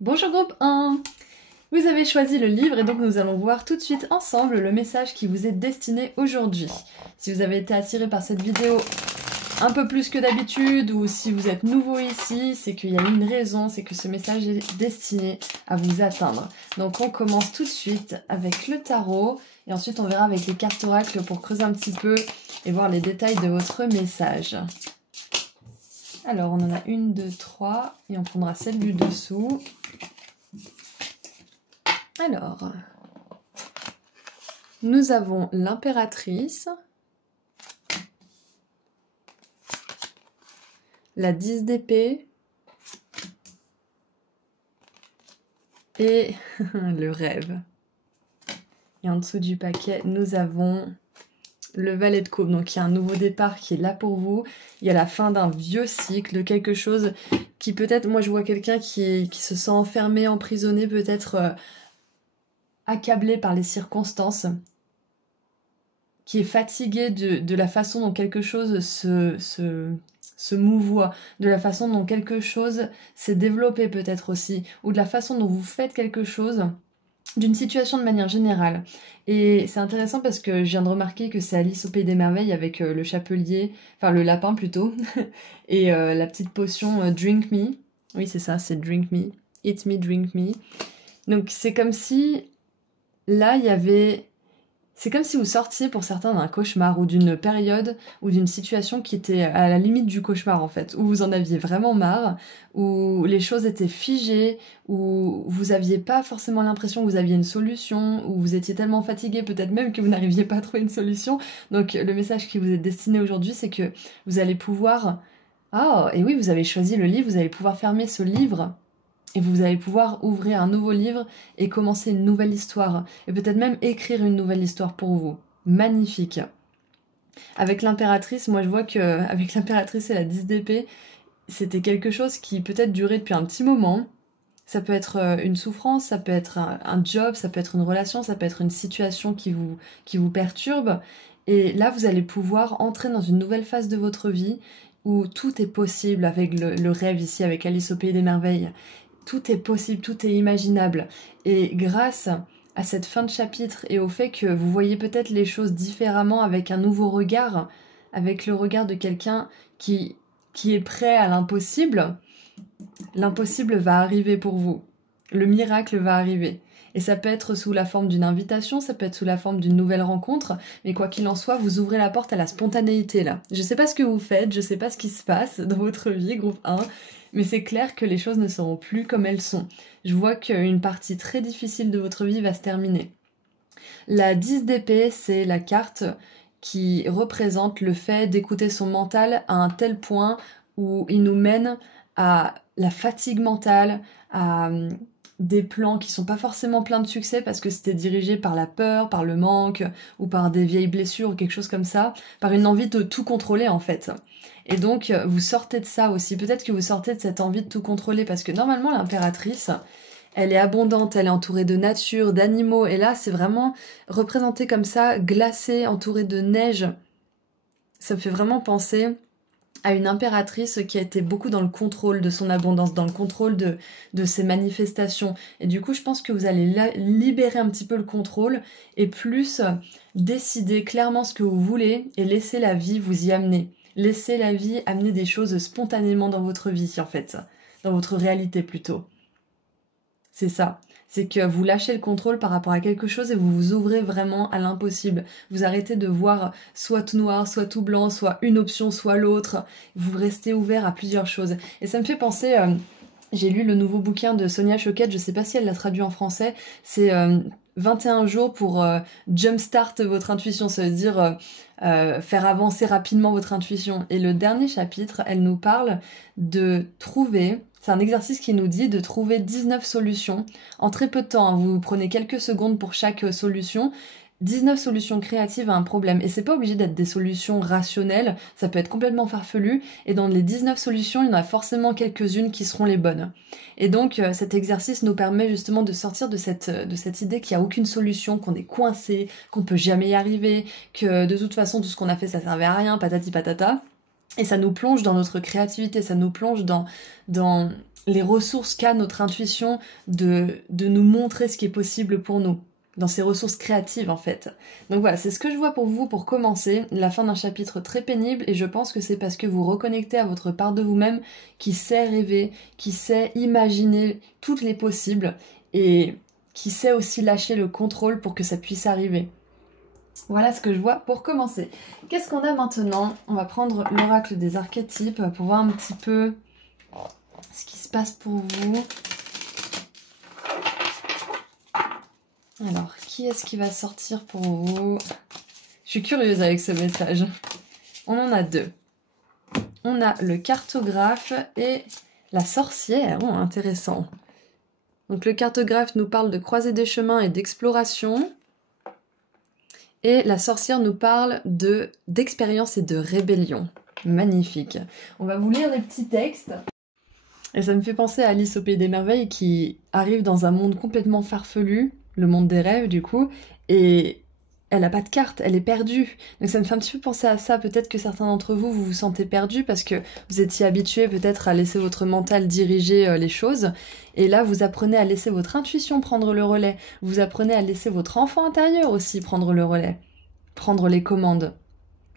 Bonjour groupe 1. Vous avez choisi le livre et donc nous allons voir tout de suite ensemble le message qui vous est destiné aujourd'hui. Si vous avez été attiré par cette vidéo un peu plus que d'habitude ou si vous êtes nouveau ici, c'est qu'il y a une raison, c'est que ce message est destiné à vous atteindre. Donc on commence tout de suite avec le tarot et ensuite on verra avec les cartes oracles pour creuser un petit peu et voir les détails de votre message. Alors on en a une, deux, trois et on prendra celle du dessous. Alors, nous avons l'impératrice, la 10 d'épée et le rêve. Et en dessous du paquet, nous avons le valet de coupe. Donc il y a un nouveau départ qui est là pour vous. Il y a la fin d'un vieux cycle, de quelque chose qui peut-être, moi je vois quelqu'un qui se sent enfermé, emprisonné, peut-être accablé par les circonstances, qui est fatigué de la façon dont quelque chose se mouvoie, de la façon dont quelque chose s'est développé peut-être aussi, ou de la façon dont vous faites quelque chose, d'une situation de manière générale. Et c'est intéressant parce que je viens de remarquer que c'est Alice au Pays des Merveilles avec le chapelier, enfin le lapin plutôt, et la petite potion Drink Me. Oui c'est ça, c'est Drink Me. Eat me, drink me. Donc c'est comme si là, il y avait... C'est comme si vous sortiez pour certains d'un cauchemar ou d'une période ou d'une situation qui était à la limite du cauchemar en fait, où vous en aviez vraiment marre, où les choses étaient figées, où vous aviez pas forcément l'impression que vous aviez une solution, où vous étiez tellement fatigué peut-être même que vous n'arriviez pas à trouver une solution. Donc le message qui vous est destiné aujourd'hui, c'est que vous allez pouvoir... Ah, et oui, vous avez choisi le livre, vous allez pouvoir fermer ce livre et vous allez pouvoir ouvrir un nouveau livre et commencer une nouvelle histoire. Et peut-être même écrire une nouvelle histoire pour vous. Magnifique. Avec l'impératrice, moi je vois qu'avec l'impératrice et la 10 d'épée, c'était quelque chose qui peut-être durait depuis un petit moment. Ça peut être une souffrance, ça peut être un job, ça peut être une relation, ça peut être une situation qui vous perturbe. Et là, vous allez pouvoir entrer dans une nouvelle phase de votre vie où tout est possible avec le rêve ici, avec Alice au Pays des Merveilles. Tout est possible, tout est imaginable. Et grâce à cette fin de chapitre et au fait que vous voyez peut-être les choses différemment avec un nouveau regard, avec le regard de quelqu'un qui est prêt à l'impossible, l'impossible va arriver pour vous. Le miracle va arriver. Et ça peut être sous la forme d'une invitation, ça peut être sous la forme d'une nouvelle rencontre, mais quoi qu'il en soit, vous ouvrez la porte à la spontanéité là. Je sais pas ce que vous faites, je sais pas ce qui se passe dans votre vie, groupe 1, mais c'est clair que les choses ne seront plus comme elles sont. Je vois qu'une partie très difficile de votre vie va se terminer. La 10 d'épée, c'est la carte qui représente le fait d'écouter son mental à un tel point où il nous mène à la fatigue mentale, à des plans qui sont pas forcément pleins de succès parce que c'était dirigé par la peur, par le manque ou par des vieilles blessures ou quelque chose comme ça, par une envie de tout contrôler en fait. Et donc vous sortez de ça aussi, peut-être que vous sortez de cette envie de tout contrôler parce que normalement l'impératrice, elle est abondante, elle est entourée de nature, d'animaux et là c'est vraiment représenté comme ça, glacée, entourée de neige. Ça me fait vraiment penser à une impératrice qui a été beaucoup dans le contrôle de son abondance, dans le contrôle de ses manifestations. Et du coup, je pense que vous allez libérer un petit peu le contrôle et plus décider clairement ce que vous voulez et laisser la vie vous y amener. Laisser la vie amener des choses spontanément dans votre vie, en fait. Dans votre réalité, plutôt. C'est ça. C'est que vous lâchez le contrôle par rapport à quelque chose et vous vous ouvrez vraiment à l'impossible. Vous arrêtez de voir soit tout noir, soit tout blanc, soit une option, soit l'autre. Vous restez ouvert à plusieurs choses. Et ça me fait penser... j'ai lu le nouveau bouquin de Sonia Choquette, je sais pas si elle l'a traduit en français, c'est 21 jours pour jumpstart votre intuition, ça veut dire faire avancer rapidement votre intuition. Et le dernier chapitre, elle nous parle de trouver, c'est un exercice qui nous dit de trouver 19 solutions en très peu de temps, hein. Vous prenez quelques secondes pour chaque solution, 19 solutions créatives à un problème. Et c'est pas obligé d'être des solutions rationnelles, ça peut être complètement farfelu. Et dans les 19 solutions, il y en a forcément quelques-unes qui seront les bonnes. Et donc cet exercice nous permet justement de sortir de cette idée qu'il n'y a aucune solution, qu'on est coincé, qu'on peut jamais y arriver, que de toute façon tout ce qu'on a fait ça servait à rien, patati patata. Et ça nous plonge dans notre créativité, ça nous plonge dans les ressources qu'a notre intuition de nous montrer ce qui est possible pour nous, dans ces ressources créatives en fait. Donc voilà, c'est ce que je vois pour vous pour commencer, la fin d'un chapitre très pénible, et je pense que c'est parce que vous reconnectez à votre part de vous-même qui sait rêver, qui sait imaginer toutes les possibles, et qui sait aussi lâcher le contrôle pour que ça puisse arriver. Voilà ce que je vois pour commencer. Qu'est-ce qu'on a maintenant? On va prendre l'oracle des archétypes pour voir un petit peu ce qui se passe pour vous. Alors, qui est-ce qui va sortir pour vous? Je suis curieuse avec ce message. On en a deux. On a le cartographe et la sorcière. Oh, intéressant. Donc le cartographe nous parle de croiser des chemins et d'exploration. Et la sorcière nous parle d'expérience et de rébellion. Magnifique. On va vous lire des petits textes. Et ça me fait penser à Alice au Pays des Merveilles qui arrive dans un monde complètement farfelu, le monde des rêves du coup, et elle n'a pas de carte, elle est perdue. Donc ça me fait un petit peu penser à ça, peut-être que certains d'entre vous, vous vous sentez perdus parce que vous étiez habitués peut-être à laisser votre mental diriger les choses, et là vous apprenez à laisser votre intuition prendre le relais, vous apprenez à laisser votre enfant intérieur aussi prendre le relais, prendre les commandes.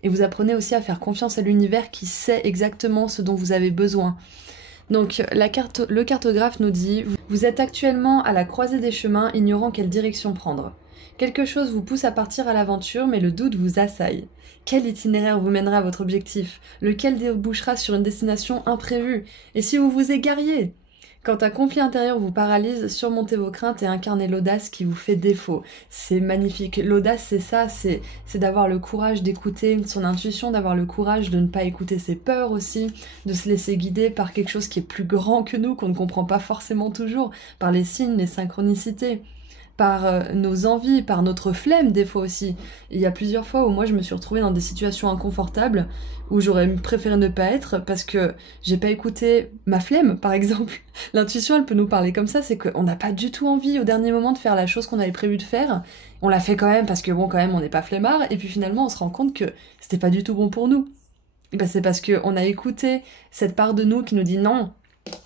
Et vous apprenez aussi à faire confiance à l'univers qui sait exactement ce dont vous avez besoin. Donc le cartographe nous dit « Vous êtes actuellement à la croisée des chemins, ignorant quelle direction prendre. Quelque chose vous pousse à partir à l'aventure, mais le doute vous assaille. Quel itinéraire vous mènera à votre objectif? Lequel débouchera sur une destination imprévue? Et si vous vous égariez? Quand un conflit intérieur vous paralyse, surmontez vos craintes et incarnez l'audace qui vous fait défaut. » C'est magnifique. L'audace, c'est ça, c'est d'avoir le courage d'écouter son intuition, d'avoir le courage de ne pas écouter ses peurs aussi, de se laisser guider par quelque chose qui est plus grand que nous, qu'on ne comprend pas forcément toujours, par les signes, les synchronicités, par nos envies, par notre flemme des fois aussi. Il y a plusieurs fois où moi je me suis retrouvée dans des situations inconfortables où j'aurais préféré ne pas être parce que j'ai pas écouté ma flemme par exemple. L'intuition elle peut nous parler comme ça, c'est qu'on n'a pas du tout envie au dernier moment de faire la chose qu'on avait prévu de faire. On l'a fait quand même parce que bon quand même on n'est pas flemmard et puis finalement on se rend compte que c'était pas du tout bon pour nous. Et ben c'est parce qu'on a écouté cette part de nous qui nous dit non,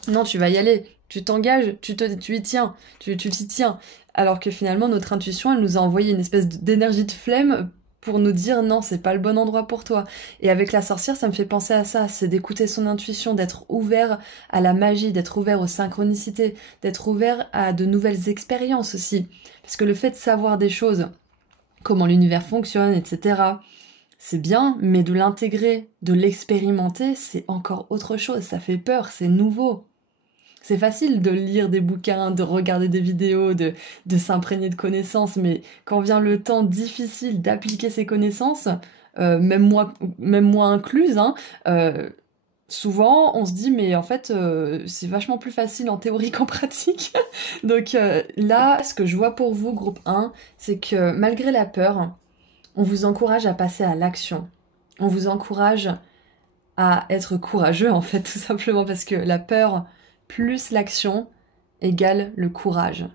non tu vas y aller, tu t'engages, tu y tiens, tu t'y tiens. Alors que finalement, notre intuition, elle nous a envoyé une espèce d'énergie de flemme pour nous dire non, c'est pas le bon endroit pour toi. Et avec la sorcière, ça me fait penser à ça, c'est d'écouter son intuition, d'être ouvert à la magie, d'être ouvert aux synchronicités, d'être ouvert à de nouvelles expériences aussi. Parce que le fait de savoir des choses, comment l'univers fonctionne, etc., c'est bien, mais de l'intégrer, de l'expérimenter, c'est encore autre chose, ça fait peur, c'est nouveau. C'est facile de lire des bouquins, de regarder des vidéos, de s'imprégner de connaissances, mais quand vient le temps difficile d'appliquer ces connaissances, même moi incluse, hein, souvent on se dit mais en fait c'est vachement plus facile en théorie qu'en pratique. Donc là, ce que je vois pour vous, groupe 1, c'est que malgré la peur, on vous encourage à passer à l'action. On vous encourage à être courageux en fait, tout simplement parce que la peur plus l'action égale le courage.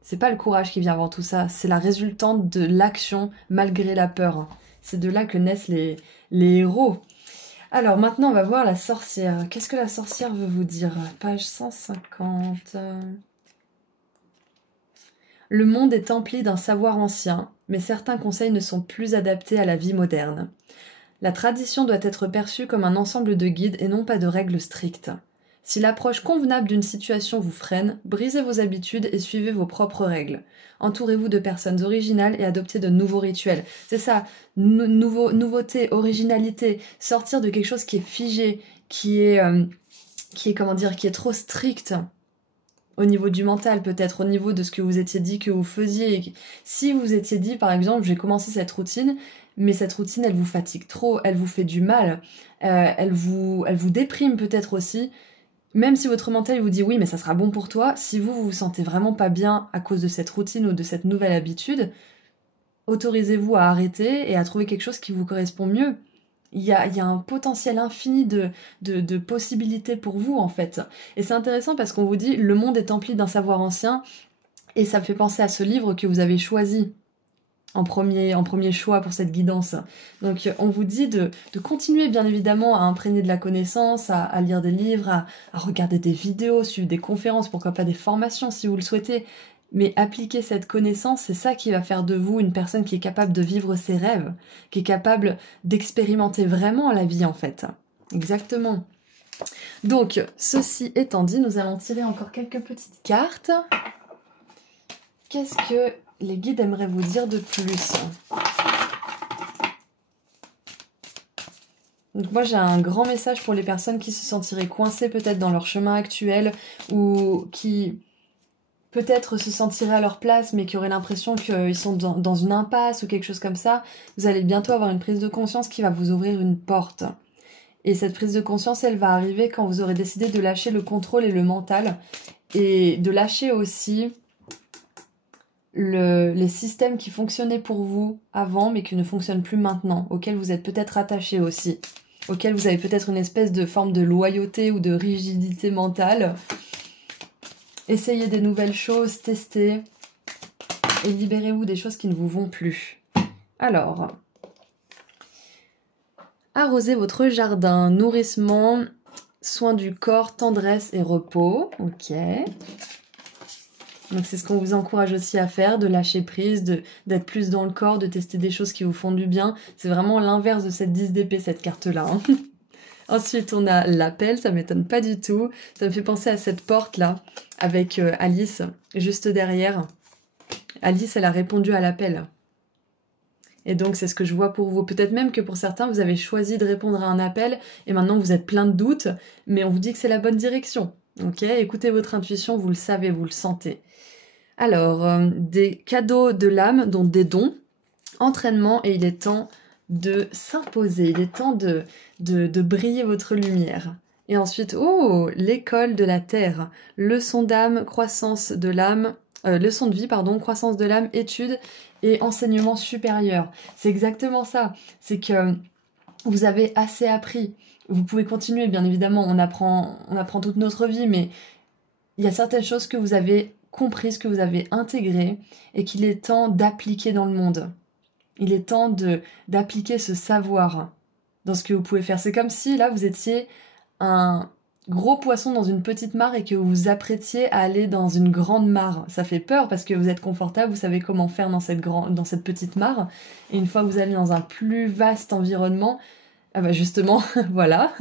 C'est pas le courage qui vient avant tout ça, c'est la résultante de l'action malgré la peur. C'est de là que naissent les héros. Alors maintenant on va voir la sorcière. Qu'est-ce que la sorcière veut vous dire? Page 150. Le monde est empli d'un savoir ancien, mais certains conseils ne sont plus adaptés à la vie moderne. La tradition doit être perçue comme un ensemble de guides et non pas de règles strictes. Si l'approche convenable d'une situation vous freine, brisez vos habitudes et suivez vos propres règles. Entourez-vous de personnes originales et adoptez de nouveaux rituels. C'est ça, nouveauté, originalité, sortir de quelque chose qui est figé, qui est trop strict. Au niveau du mental, peut-être, au niveau de ce que vous étiez dit que vous faisiez. Si vous étiez dit, par exemple, j'ai commencé cette routine, mais cette routine, elle vous fatigue trop, elle vous fait du mal, elle vous déprime peut-être aussi. Même si votre mental vous dit oui, mais ça sera bon pour toi, si vous vous sentez vraiment pas bien à cause de cette routine ou de cette nouvelle habitude, autorisez-vous à arrêter et à trouver quelque chose qui vous correspond mieux. Il y a un potentiel infini de possibilités pour vous, en fait. Et c'est intéressant parce qu'on vous dit le monde est empli d'un savoir ancien, et ça me fait penser à ce livre que vous avez choisi. en premier choix pour cette guidance. Donc on vous dit de continuer bien évidemment à imprégner de la connaissance, à lire des livres, à regarder des vidéos, suivre des conférences, pourquoi pas des formations si vous le souhaitez, mais appliquer cette connaissance, c'est ça qui va faire de vous une personne qui est capable de vivre ses rêves, qui est capable d'expérimenter vraiment la vie en fait. Exactement. Donc, ceci étant dit, nous allons tirer encore quelques petites cartes. Qu'est-ce que les guides aimeraient vous dire de plus? Donc moi j'ai un grand message pour les personnes qui se sentiraient coincées peut-être dans leur chemin actuel ou qui peut-être se sentiraient à leur place mais qui auraient l'impression qu'ils sont dans une impasse ou quelque chose comme ça. Vous allez bientôt avoir une prise de conscience qui va vous ouvrir une porte. Et cette prise de conscience, elle va arriver quand vous aurez décidé de lâcher le contrôle et le mental et de lâcher aussi les systèmes qui fonctionnaient pour vous avant mais qui ne fonctionnent plus maintenant, auxquels vous êtes peut-être attaché aussi, auxquels vous avez peut-être une espèce de forme de loyauté ou de rigidité mentale. Essayez des nouvelles choses, testez et libérez-vous des choses qui ne vous vont plus. Alors, arrosez votre jardin, nourrissement, soins du corps, tendresse et repos. Ok. Donc c'est ce qu'on vous encourage aussi à faire, de lâcher prise, d'être plus dans le corps, de tester des choses qui vous font du bien. C'est vraiment l'inverse de cette 10 d'épée, cette carte-là. Hein. Ensuite, on a l'appel, ça m'étonne pas du tout. Ça me fait penser à cette porte-là, avec Alice, juste derrière. Alice, elle a répondu à l'appel. Et donc, c'est ce que je vois pour vous. Peut-être même que pour certains, vous avez choisi de répondre à un appel, et maintenant vous êtes plein de doutes, mais on vous dit que c'est la bonne direction. Ok, écoutez votre intuition, vous le savez, vous le sentez. Alors, des cadeaux de l'âme, donc des dons, entraînement, et il est temps de s'imposer, il est temps de briller votre lumière. Et ensuite, oh, l'école de la terre, leçon d'âme, croissance de l'âme, leçon de vie, pardon, croissance de l'âme, études et enseignement supérieur. C'est exactement ça, c'est que vous avez assez appris. Vous pouvez continuer, bien évidemment, on apprend toute notre vie, mais il y a certaines choses que vous avez comprises, que vous avez intégrées et qu'il est temps d'appliquer dans le monde. Il est temps d'appliquer ce savoir dans ce que vous pouvez faire. C'est comme si, là, vous étiez un gros poisson dans une petite mare et que vous vous apprêtiez à aller dans une grande mare. Ça fait peur parce que vous êtes confortable, vous savez comment faire dans cette petite mare. Et une fois que vous allez dans un plus vaste environnement, ah bah justement, voilà,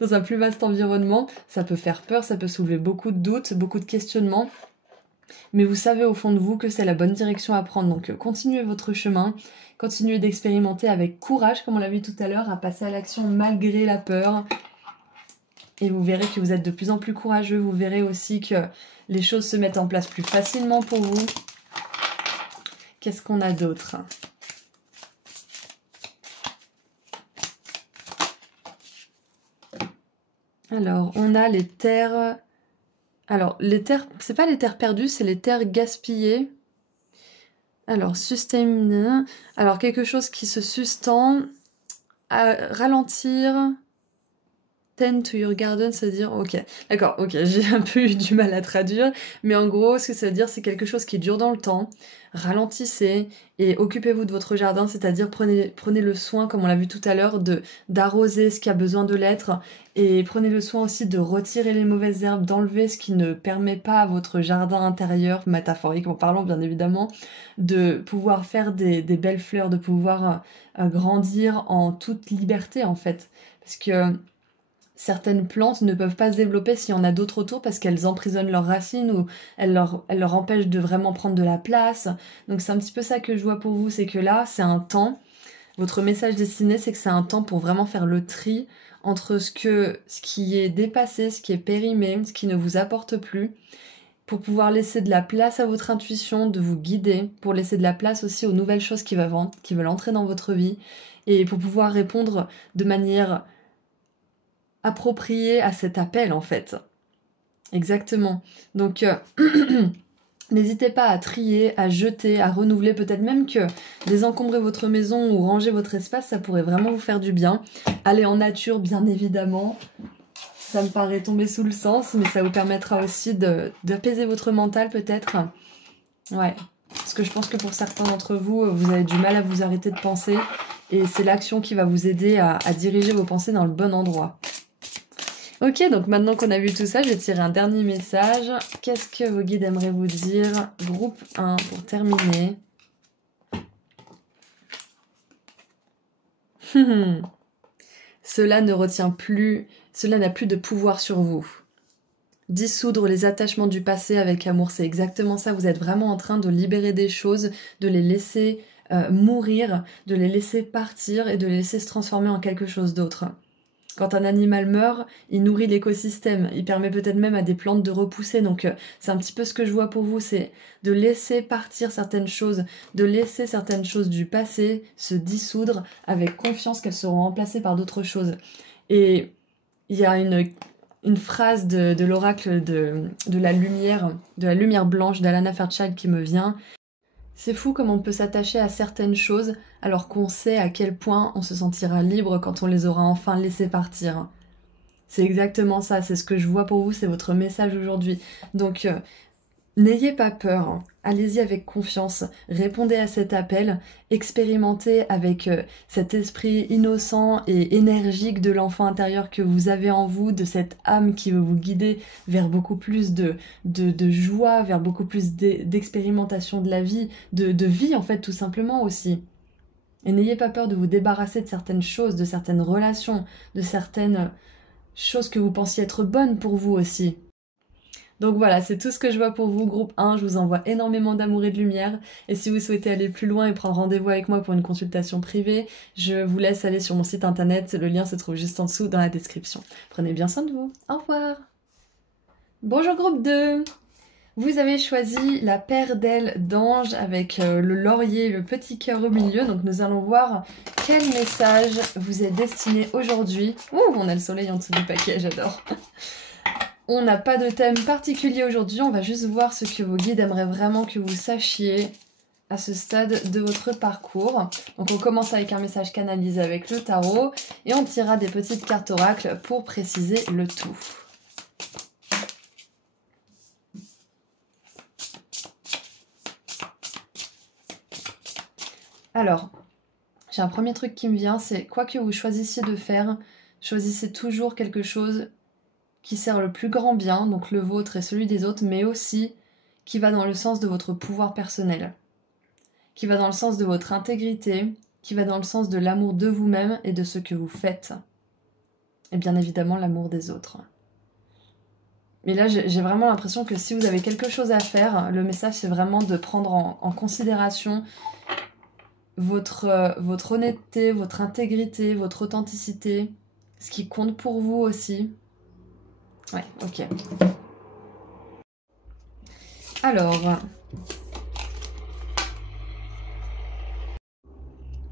dans un plus vaste environnement, ça peut faire peur, ça peut soulever beaucoup de doutes, beaucoup de questionnements. Mais vous savez au fond de vous que c'est la bonne direction à prendre. Donc continuez votre chemin, continuez d'expérimenter avec courage, comme on l'a vu tout à l'heure, à passer à l'action malgré la peur. Et vous verrez que vous êtes de plus en plus courageux. Vous verrez aussi que les choses se mettent en place plus facilement pour vous. Qu'est-ce qu'on a d'autre ? Alors, on a les terres... Alors, les terres, c'est pas les terres perdues, c'est les terres gaspillées. Alors, sustain... Alors, quelque chose qui se suspend, ralentir... Tend to your garden, ça veut dire... Ok, d'accord, ok, j'ai un peu eu du mal à traduire, mais en gros, ce que ça veut dire, c'est quelque chose qui dure dans le temps. Ralentissez et occupez-vous de votre jardin, c'est-à-dire prenez le soin, comme on l'a vu tout à l'heure, d'arroser ce qui a besoin de l'être, et prenez le soin aussi de retirer les mauvaises herbes, d'enlever ce qui ne permet pas à votre jardin intérieur, métaphoriquement parlant bien évidemment, de pouvoir faire des belles fleurs, de pouvoir grandir en toute liberté en fait. Parce que certaines plantes ne peuvent pas se développer s'il y en a d'autres autour parce qu'elles emprisonnent leurs racines ou elles leur empêchent de vraiment prendre de la place. Donc c'est un petit peu ça que je vois pour vous, c'est que là, c'est un temps, votre message destiné, c'est que c'est un temps pour vraiment faire le tri entre ce qui est dépassé, ce qui est périmé, ce qui ne vous apporte plus, pour pouvoir laisser de la place à votre intuition, de vous guider, pour laisser de la place aussi aux nouvelles choses qui veulent entrer dans votre vie, et pour pouvoir répondre de manière approprié à cet appel en fait. Exactement. Donc n'hésitez pas à trier, à jeter, à renouveler, peut-être même que désencombrer votre maison ou ranger votre espace, ça pourrait vraiment vous faire du bien. Aller en nature, bien évidemment, ça me paraît tomber sous le sens, mais ça vous permettra aussi d'apaiser votre mental peut-être. Ouais. Parce que je pense que pour certains d'entre vous, vous avez du mal à vous arrêter de penser. Et c'est l'action qui va vous aider à diriger vos pensées dans le bon endroit. Ok, donc maintenant qu'on a vu tout ça, je vais tirer un dernier message. Qu'est-ce que vos guides aimeraient vous dire? Groupe 1 pour terminer. Cela ne retient plus, cela n'a plus de pouvoir sur vous. Dissoudre les attachements du passé avec amour, c'est exactement ça. Vous êtes vraiment en train de libérer des choses, de les laisser mourir, de les laisser partir et de les laisser se transformer en quelque chose d'autre. Quand un animal meurt, il nourrit l'écosystème, il permet peut-être même à des plantes de repousser, donc c'est un petit peu ce que je vois pour vous, c'est de laisser partir certaines choses, de laisser certaines choses du passé se dissoudre avec confiance qu'elles seront remplacées par d'autres choses. Et il y a une phrase de l'oracle de la lumière blanche d'Alana Fairchild qui me vient. C'est fou comme on peut s'attacher à certaines choses alors qu'on sait à quel point on se sentira libre quand on les aura enfin laissées partir. C'est exactement ça, c'est ce que je vois pour vous, c'est votre message aujourd'hui. Donc n'ayez pas peur, allez-y avec confiance, répondez à cet appel, expérimentez avec cet esprit innocent et énergique de l'enfant intérieur que vous avez en vous, de cette âme qui veut vous guider vers beaucoup plus de joie, vers beaucoup plus d'expérimentation de la vie, de vie en fait tout simplement aussi. Et n'ayez pas peur de vous débarrasser de certaines choses, de certaines relations, de certaines choses que vous pensiez être bonnes pour vous aussi. Donc voilà, c'est tout ce que je vois pour vous, groupe 1, je vous envoie énormément d'amour et de lumière, et si vous souhaitez aller plus loin et prendre rendez-vous avec moi pour une consultation privée, je vous laisse aller sur mon site internet, le lien se trouve juste en dessous dans la description. Prenez bien soin de vous, au revoir. Bonjour groupe 2. Vous avez choisi la paire d'ailes d'ange avec le laurier et le petit cœur au milieu, donc nous allons voir quel message vous est destiné aujourd'hui. Ouh, on a le soleil en dessous du paquet, j'adore. On n'a pas de thème particulier aujourd'hui, on va juste voir ce que vos guides aimeraient vraiment que vous sachiez à ce stade de votre parcours. Donc on commence avec un message canalisé avec le tarot et on tirera des petites cartes oracles pour préciser le tout. Alors, j'ai un premier truc qui me vient, c'est quoi que vous choisissiez de faire, choisissez toujours quelque chose qui sert le plus grand bien, donc le vôtre et celui des autres, mais aussi qui va dans le sens de votre pouvoir personnel, qui va dans le sens de votre intégrité, qui va dans le sens de l'amour de vous-même et de ce que vous faites. Et bien évidemment l'amour des autres. Mais là, j'ai vraiment l'impression que si vous avez quelque chose à faire, le message c'est vraiment de prendre en considération votre honnêteté, votre intégrité, votre authenticité, ce qui compte pour vous aussi. Ouais, ok. Alors...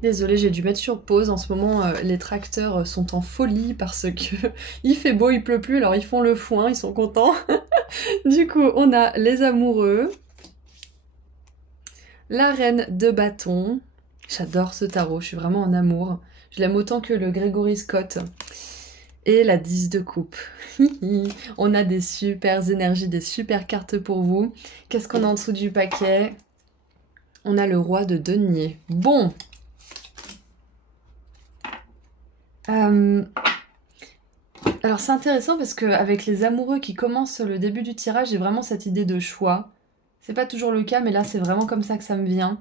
Désolée, j'ai dû mettre sur pause. En ce moment, les tracteurs sont en folie parce que il fait beau, il pleut plus, alors ils font le foin, ils sont contents. Du coup, on a les amoureux, la reine de bâton. J'adore ce tarot, je suis vraiment en amour. Je l'aime autant que le Gregory Scott. Et la 10 de coupe. On a des super énergies, des super cartes pour vous. Qu'est-ce qu'on a en dessous du paquet? On a le roi de denier. Bon. Alors c'est intéressant parce qu'avec les amoureux qui commencent le début du tirage, j'ai vraiment cette idée de choix. C'est pas toujours le cas, mais là c'est vraiment comme ça que ça me vient.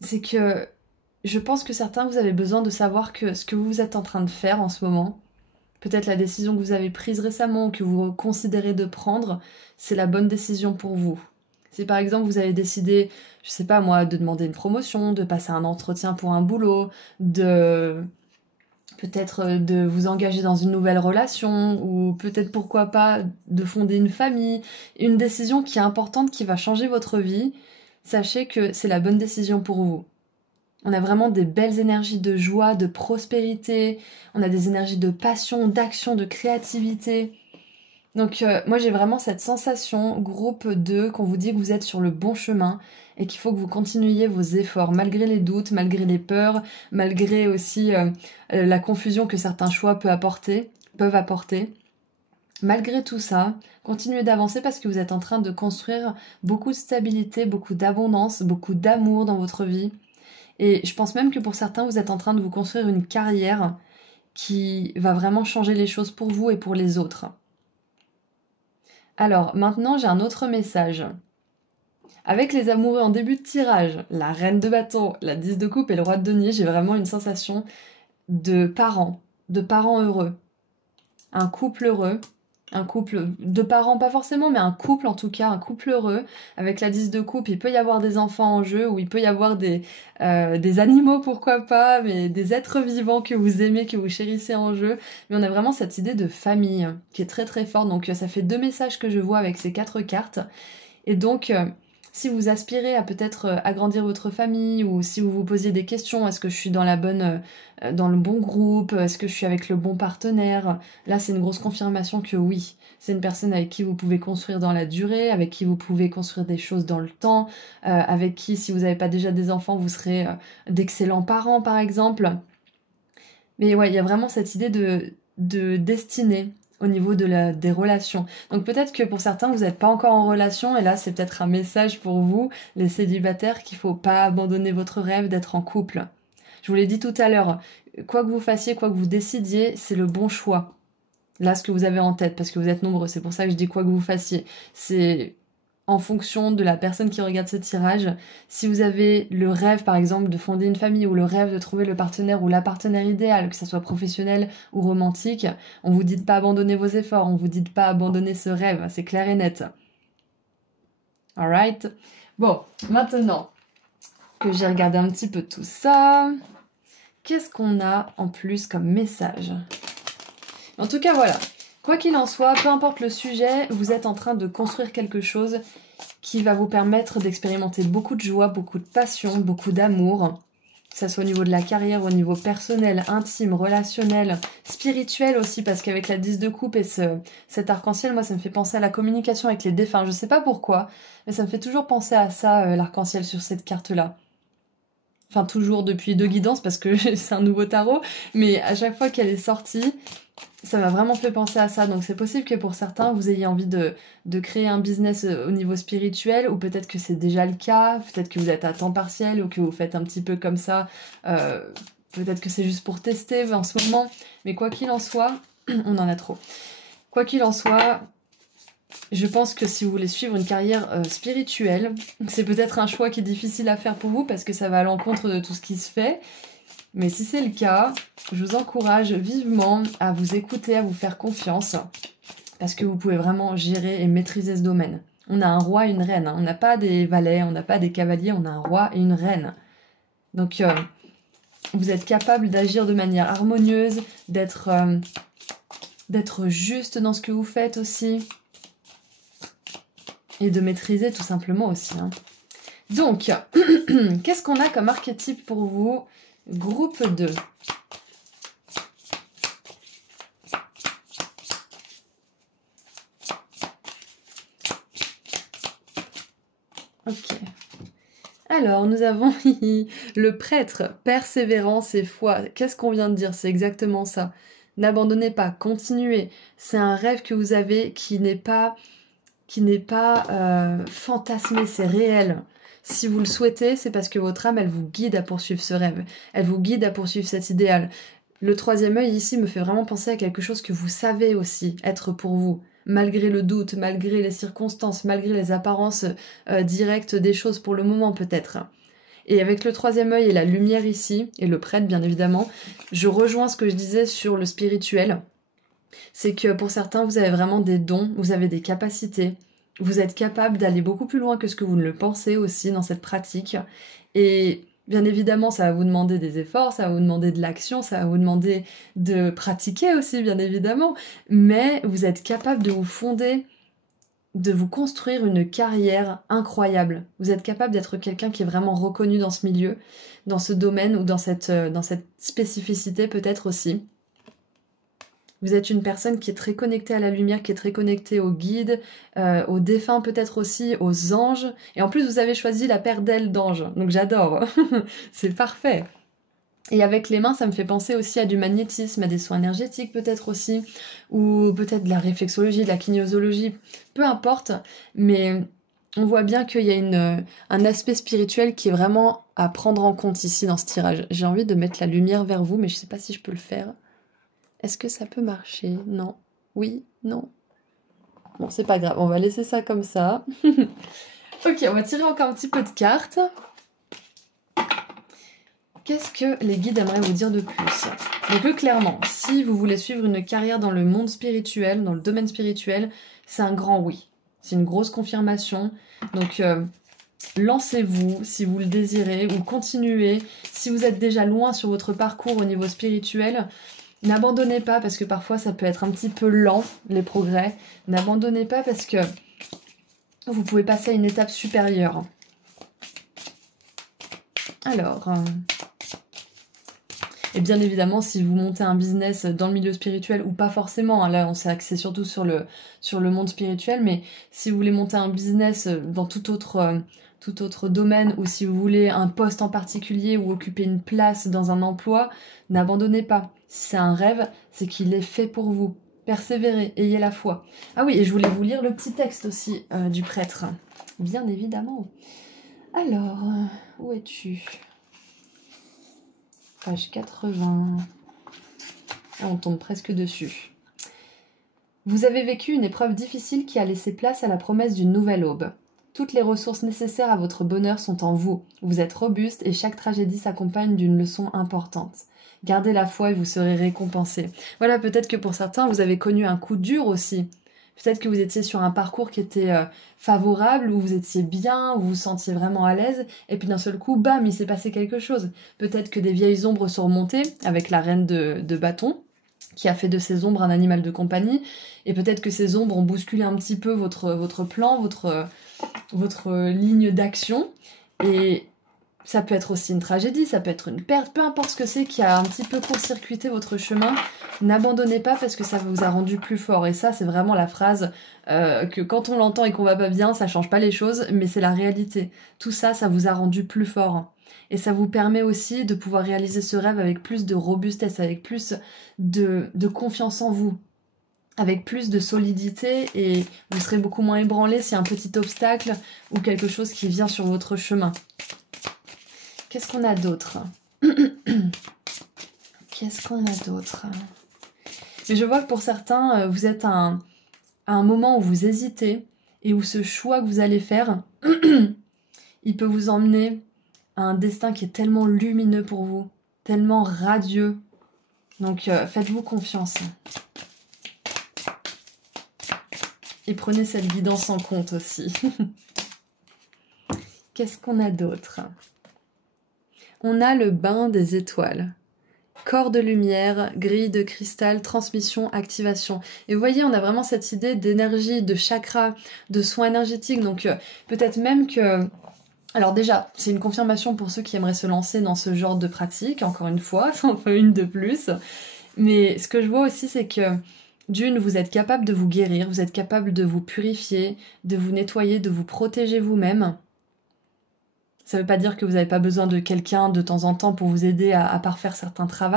C'est que je pense que certains, vous avez besoin de savoir que ce que vous êtes en train de faire en ce moment, peut-être la décision que vous avez prise récemment ou que vous considérez de prendre, c'est la bonne décision pour vous. Si par exemple vous avez décidé, je sais pas moi, de demander une promotion, de passer un entretien pour un boulot, peut-être de vous engager dans une nouvelle relation, ou peut-être pourquoi pas de fonder une famille, une décision qui est importante, qui va changer votre vie, sachez que c'est la bonne décision pour vous. On a vraiment des belles énergies de joie, de prospérité, on a des énergies de passion, d'action, de créativité. Donc moi j'ai vraiment cette sensation, groupe 2, qu'on vous dit que vous êtes sur le bon chemin et qu'il faut que vous continuiez vos efforts, malgré les doutes, malgré les peurs, malgré aussi la confusion que certains choix peuvent apporter. malgré tout ça, continuez d'avancer parce que vous êtes en train de construire beaucoup de stabilité, beaucoup d'abondance, beaucoup d'amour dans votre vie. Et je pense même que pour certains, vous êtes en train de vous construire une carrière qui va vraiment changer les choses pour vous et pour les autres. Alors, maintenant, j'ai un autre message. Avec les amoureux en début de tirage, la reine de bâton, la 10 de coupe et le roi de denier, j'ai vraiment une sensation de parents heureux. Un couple heureux, un couple de parents pas forcément, mais un couple en tout cas, un couple heureux. Avec la 10 de coupe, il peut y avoir des enfants en jeu, ou il peut y avoir des animaux, pourquoi pas, mais des êtres vivants que vous aimez, que vous chérissez en jeu. Mais on a vraiment cette idée de famille qui est très très forte. Donc ça fait 2 messages que je vois avec ces 4 cartes. Et donc, si vous aspirez à peut-être agrandir votre famille, ou si vous vous posiez des questions, est-ce que je suis dans dans le bon groupe, est-ce que je suis avec le bon partenaire, là c'est une grosse confirmation que oui, c'est une personne avec qui vous pouvez construire dans la durée, avec qui vous pouvez construire des choses dans le temps, avec qui, si vous n'avez pas déjà des enfants, vous serez d'excellents parents par exemple. Mais ouais, il y a vraiment cette idée de destinée au niveau des relations. Donc peut-être que pour certains, vous n'êtes pas encore en relation, et là c'est peut-être un message pour vous, les célibataires, qu'il faut pas abandonner votre rêve d'être en couple. Je vous l'ai dit tout à l'heure, quoi que vous fassiez, quoi que vous décidiez, c'est le bon choix. Là, ce que vous avez en tête, parce que vous êtes nombreux, c'est pour ça que je dis quoi que vous fassiez. C'est en fonction de la personne qui regarde ce tirage. Si vous avez le rêve, par exemple, de fonder une famille, ou le rêve de trouver le partenaire ou la partenaire idéale, que ce soit professionnel ou romantique, on vous dit de pas abandonner vos efforts, on vous dit de pas abandonner ce rêve, c'est clair et net. Alright? Bon, maintenant que j'ai regardé un petit peu tout ça, qu'est-ce qu'on a en plus comme message? En tout cas, voilà. Quoi qu'il en soit, peu importe le sujet, vous êtes en train de construire quelque chose qui va vous permettre d'expérimenter beaucoup de joie, beaucoup de passion, beaucoup d'amour, que ce soit au niveau de la carrière, au niveau personnel, intime, relationnel, spirituel aussi, parce qu'avec la 10 de coupe et cet arc-en-ciel, moi ça me fait penser à la communication avec les défunts. Je sais pas pourquoi, mais ça me fait toujours penser à ça, l'arc-en-ciel sur cette carte-là. Enfin, toujours depuis deux guidances, parce que c'est un nouveau tarot, mais à chaque fois qu'elle est sortie, ça m'a vraiment fait penser à ça. Donc c'est possible que pour certains, vous ayez envie de créer un business au niveau spirituel, ou peut-être que c'est déjà le cas, peut-être que vous êtes à temps partiel, ou que vous faites un petit peu comme ça, peut-être que c'est juste pour tester en ce moment, mais quoi qu'il en soit, on en a trop. Quoi qu'il en soit, je pense que si vous voulez suivre une carrière spirituelle, c'est peut-être un choix qui est difficile à faire pour vous, parce que ça va à l'encontre de tout ce qui se fait. Mais si c'est le cas, je vous encourage vivement à vous écouter, à vous faire confiance, parce que vous pouvez vraiment gérer et maîtriser ce domaine. On a un roi et une reine, hein. On n'a pas des valets, on n'a pas des cavaliers, on a un roi et une reine. Donc vous êtes capable d'agir de manière harmonieuse, d'être juste dans ce que vous faites aussi, et de maîtriser tout simplement aussi, hein. Donc, qu'est-ce qu'on a comme archétype pour vous? Groupe 2. Ok. Alors, nous avons le prêtre, persévérance et foi. Qu'est-ce qu'on vient de dire? C'est exactement ça. N'abandonnez pas, continuez. C'est un rêve que vous avez qui n'est pas fantasmé, c'est réel. Si vous le souhaitez, c'est parce que votre âme, elle vous guide à poursuivre ce rêve. Elle vous guide à poursuivre cet idéal. Le troisième œil ici me fait vraiment penser à quelque chose que vous savez aussi être pour vous. Malgré le doute, malgré les circonstances, malgré les apparences directes des choses pour le moment peut-être. Et avec le troisième œil et la lumière ici, et le prêtre bien évidemment, je rejoins ce que je disais sur le spirituel. C'est que pour certains, vous avez vraiment des dons, vous avez des capacités. Vous êtes capable d'aller beaucoup plus loin que ce que vous ne le pensez aussi dans cette pratique. Et bien évidemment, ça va vous demander des efforts, ça va vous demander de l'action, ça va vous demander de pratiquer aussi, bien évidemment. Mais vous êtes capable de vous fonder, de vous construire une carrière incroyable. Vous êtes capable d'être quelqu'un qui est vraiment reconnu dans ce milieu, dans ce domaine ou dans cette spécificité peut-être aussi. Vous êtes une personne qui est très connectée à la lumière, qui est très connectée aux guides, aux défunts peut-être aussi, aux anges. Et en plus, vous avez choisi la paire d'ailes d'ange. Donc j'adore. C'est parfait. Et avec les mains, ça me fait penser aussi à du magnétisme, à des soins énergétiques peut-être aussi, ou peut-être de la réflexologie, de la kinésiologie, peu importe, mais on voit bien qu'il y a un aspect spirituel qui est vraiment à prendre en compte ici dans ce tirage. J'ai envie de mettre la lumière vers vous, mais je sais pas si je peux le faire. Est-ce que ça peut marcher? Non. Oui? Non. Bon, c'est pas grave, on va laisser ça comme ça. Ok, on va tirer encore un petit peu de cartes. Qu'est-ce que les guides aimeraient vous dire de plus? Donc clairement, si vous voulez suivre une carrière dans le monde spirituel, dans le domaine spirituel, c'est un grand oui. C'est une grosse confirmation. Donc lancez-vous si vous le désirez ou continuez. Si vous êtes déjà loin sur votre parcours au niveau spirituel, n'abandonnez pas parce que parfois ça peut être un petit peu lent, les progrès. N'abandonnez pas parce que vous pouvez passer à une étape supérieure. Alors... Et bien évidemment, si vous montez un business dans le milieu spirituel, ou pas forcément, hein, là on s'est axé surtout sur le monde spirituel, mais si vous voulez monter un business dans tout autre domaine, ou si vous voulez un poste en particulier, ou occuper une place dans un emploi, n'abandonnez pas. Si c'est un rêve, c'est qu'il est fait pour vous. Persévérez, ayez la foi. Ah oui, et je voulais vous lire le petit texte aussi du prêtre. Bien évidemment. Alors, où es-tu ? Page 80. Ah, on tombe presque dessus. Vous avez vécu une épreuve difficile qui a laissé place à la promesse d'une nouvelle aube. Toutes les ressources nécessaires à votre bonheur sont en vous. Vous êtes robuste et chaque tragédie s'accompagne d'une leçon importante. Gardez la foi et vous serez récompensé. Voilà, peut-être que pour certains, vous avez connu un coup dur aussi. Peut-être que vous étiez sur un parcours qui était favorable, où vous étiez bien, où vous vous sentiez vraiment à l'aise, et puis d'un seul coup, bam, il s'est passé quelque chose. Peut-être que des vieilles ombres sont remontées, avec la reine de bâton, qui a fait de ces ombres un animal de compagnie, et peut-être que ces ombres ont bousculé un petit peu votre plan, votre ligne d'action, et ça peut être aussi une tragédie, ça peut être une perte, peu importe ce que c'est qui a un petit peu court-circuité votre chemin, n'abandonnez pas parce que ça vous a rendu plus fort. Et ça, c'est vraiment la phrase que quand on l'entend et qu'on va pas bien, ça change pas les choses, mais c'est la réalité. Tout ça, ça vous a rendu plus fort. Et ça vous permet aussi de pouvoir réaliser ce rêve avec plus de robustesse, avec plus de confiance en vous, avec plus de solidité, et vous serez beaucoup moins ébranlé s'il y a un petit obstacle ou quelque chose qui vient sur votre chemin. Qu'est-ce qu'on a d'autre? Qu'est-ce qu'on a d'autre? Mais je vois que pour certains, vous êtes à un moment où vous hésitez et où ce choix que vous allez faire, il peut vous emmener à un destin qui est tellement lumineux pour vous, tellement radieux. Donc faites-vous confiance. Et prenez cette guidance en compte aussi. Qu'est-ce qu'on a d'autre? On a le bain des étoiles. Corps de lumière, grille de cristal, transmission, activation. Et vous voyez, on a vraiment cette idée d'énergie, de chakra, de soins énergétiques. Donc peut-être même que... Alors déjà, c'est une confirmation pour ceux qui aimeraient se lancer dans ce genre de pratique. Encore une fois, c'en fait une de plus. Mais ce que je vois aussi, c'est que d'une, vous êtes capable de vous guérir, vous êtes capable de vous purifier, de vous nettoyer, de vous protéger vous-même. Ça ne veut pas dire que vous n'avez pas besoin de quelqu'un de temps en temps pour vous aider à parfaire certains travaux,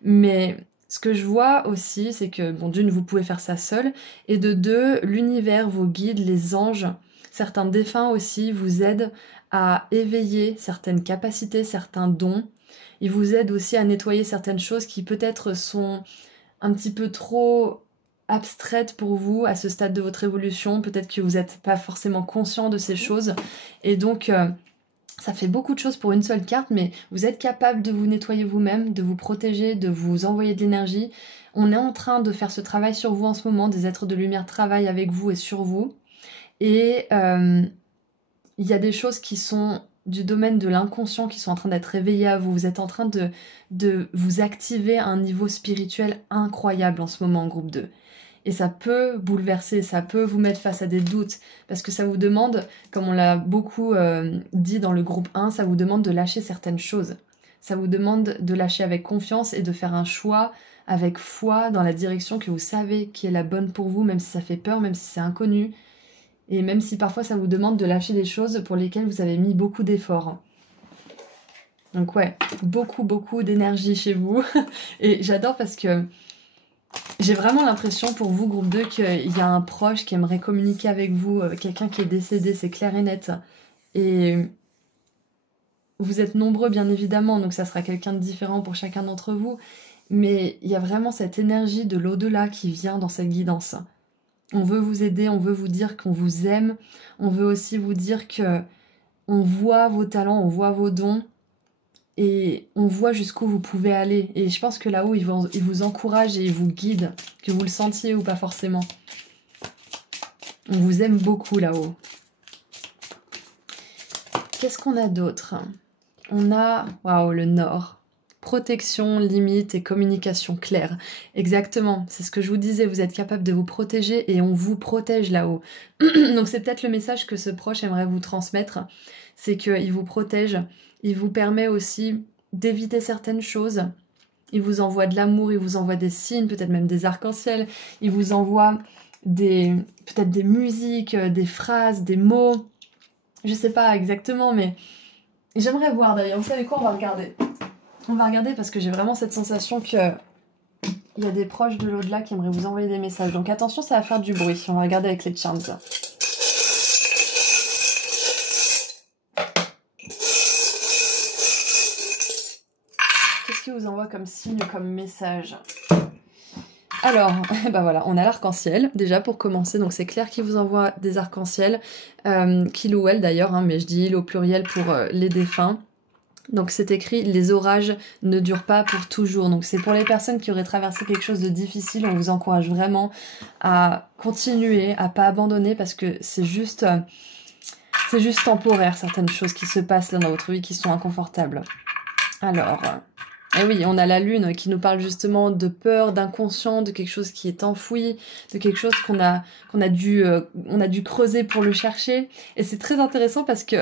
mais ce que je vois aussi, c'est que, bon, d'une, vous pouvez faire ça seul, et de deux, l'univers, vos guides, les anges, certains défunts aussi vous aident à éveiller certaines capacités, certains dons. Ils vous aident aussi à nettoyer certaines choses qui peut-être sont un petit peu trop abstraites pour vous à ce stade de votre évolution. Peut-être que vous n'êtes pas forcément conscient de ces choses, et donc... ça fait beaucoup de choses pour une seule carte, mais vous êtes capable de vous nettoyer vous-même, de vous protéger, de vous envoyer de l'énergie. On est en train de faire ce travail sur vous en ce moment, des êtres de lumière travaillent avec vous et sur vous. Et il y a des choses qui sont du domaine de l'inconscient qui sont en train d'être réveillées à vous. Vous êtes en train de vous activer à un niveau spirituel incroyable en ce moment en groupe 2. Et ça peut bouleverser, ça peut vous mettre face à des doutes, parce que ça vous demande, comme on l'a beaucoup dit dans le groupe 1, ça vous demande de lâcher certaines choses. Ça vous demande de lâcher avec confiance et de faire un choix avec foi dans la direction que vous savez qui est la bonne pour vous, même si ça fait peur, même si c'est inconnu, et même si parfois ça vous demande de lâcher des choses pour lesquelles vous avez mis beaucoup d'efforts. Donc ouais, beaucoup d'énergie chez vous. Et j'adore parce que j'ai vraiment l'impression pour vous, groupe 2, qu'il y a un proche qui aimerait communiquer avec vous, quelqu'un qui est décédé, c'est clair et net. Et vous êtes nombreux, bien évidemment, donc ça sera quelqu'un de différent pour chacun d'entre vous. Mais il y a vraiment cette énergie de l'au-delà qui vient dans cette guidance. On veut vous aider, on veut vous dire qu'on vous aime. On veut aussi vous dire que on voit vos talents, on voit vos dons. Et on voit jusqu'où vous pouvez aller. Et je pense que là-haut, il vous encourage et il vous guide, que vous le sentiez ou pas forcément. On vous aime beaucoup là-haut. Qu'est-ce qu'on a d'autre? On a, waouh, le Nord. Protection, limite et communication claire. Exactement, c'est ce que je vous disais, vous êtes capable de vous protéger et on vous protège là-haut. Donc c'est peut-être le message que ce proche aimerait vous transmettre, c'est qu'il vous protège, il vous permet aussi d'éviter certaines choses. Il vous envoie de l'amour, il vous envoie des signes, peut-être même des arcs-en-ciel, il vous envoie peut-être des musiques, des phrases, des mots. Je sais pas exactement, mais j'aimerais voir d'ailleurs. Vous savez quoi, on va regarder. On va regarder parce que j'ai vraiment cette sensation que il y a des proches de l'au-delà qui aimeraient vous envoyer des messages. Donc attention, ça va faire du bruit. On va regarder avec les charms. Qu'est-ce qu'ils vous envoie comme signe, comme message? Alors, bah voilà, on a l'arc-en-ciel, déjà pour commencer, donc c'est clair qu'il vous envoie des arcs-en-ciel, qu'il ou elle d'ailleurs, hein, mais je dis il au pluriel pour les défunts. Donc c'est écrit, les orages ne durent pas pour toujours. Donc c'est pour les personnes qui auraient traversé quelque chose de difficile, on vous encourage vraiment à continuer, à pas abandonner, parce que c'est juste temporaire, certaines choses qui se passent là dans votre vie qui sont inconfortables. Alors... Et oui, on a la lune qui nous parle justement de peur, d'inconscient, de quelque chose qui est enfoui, de quelque chose qu'on a dû creuser pour le chercher. Et c'est très intéressant parce que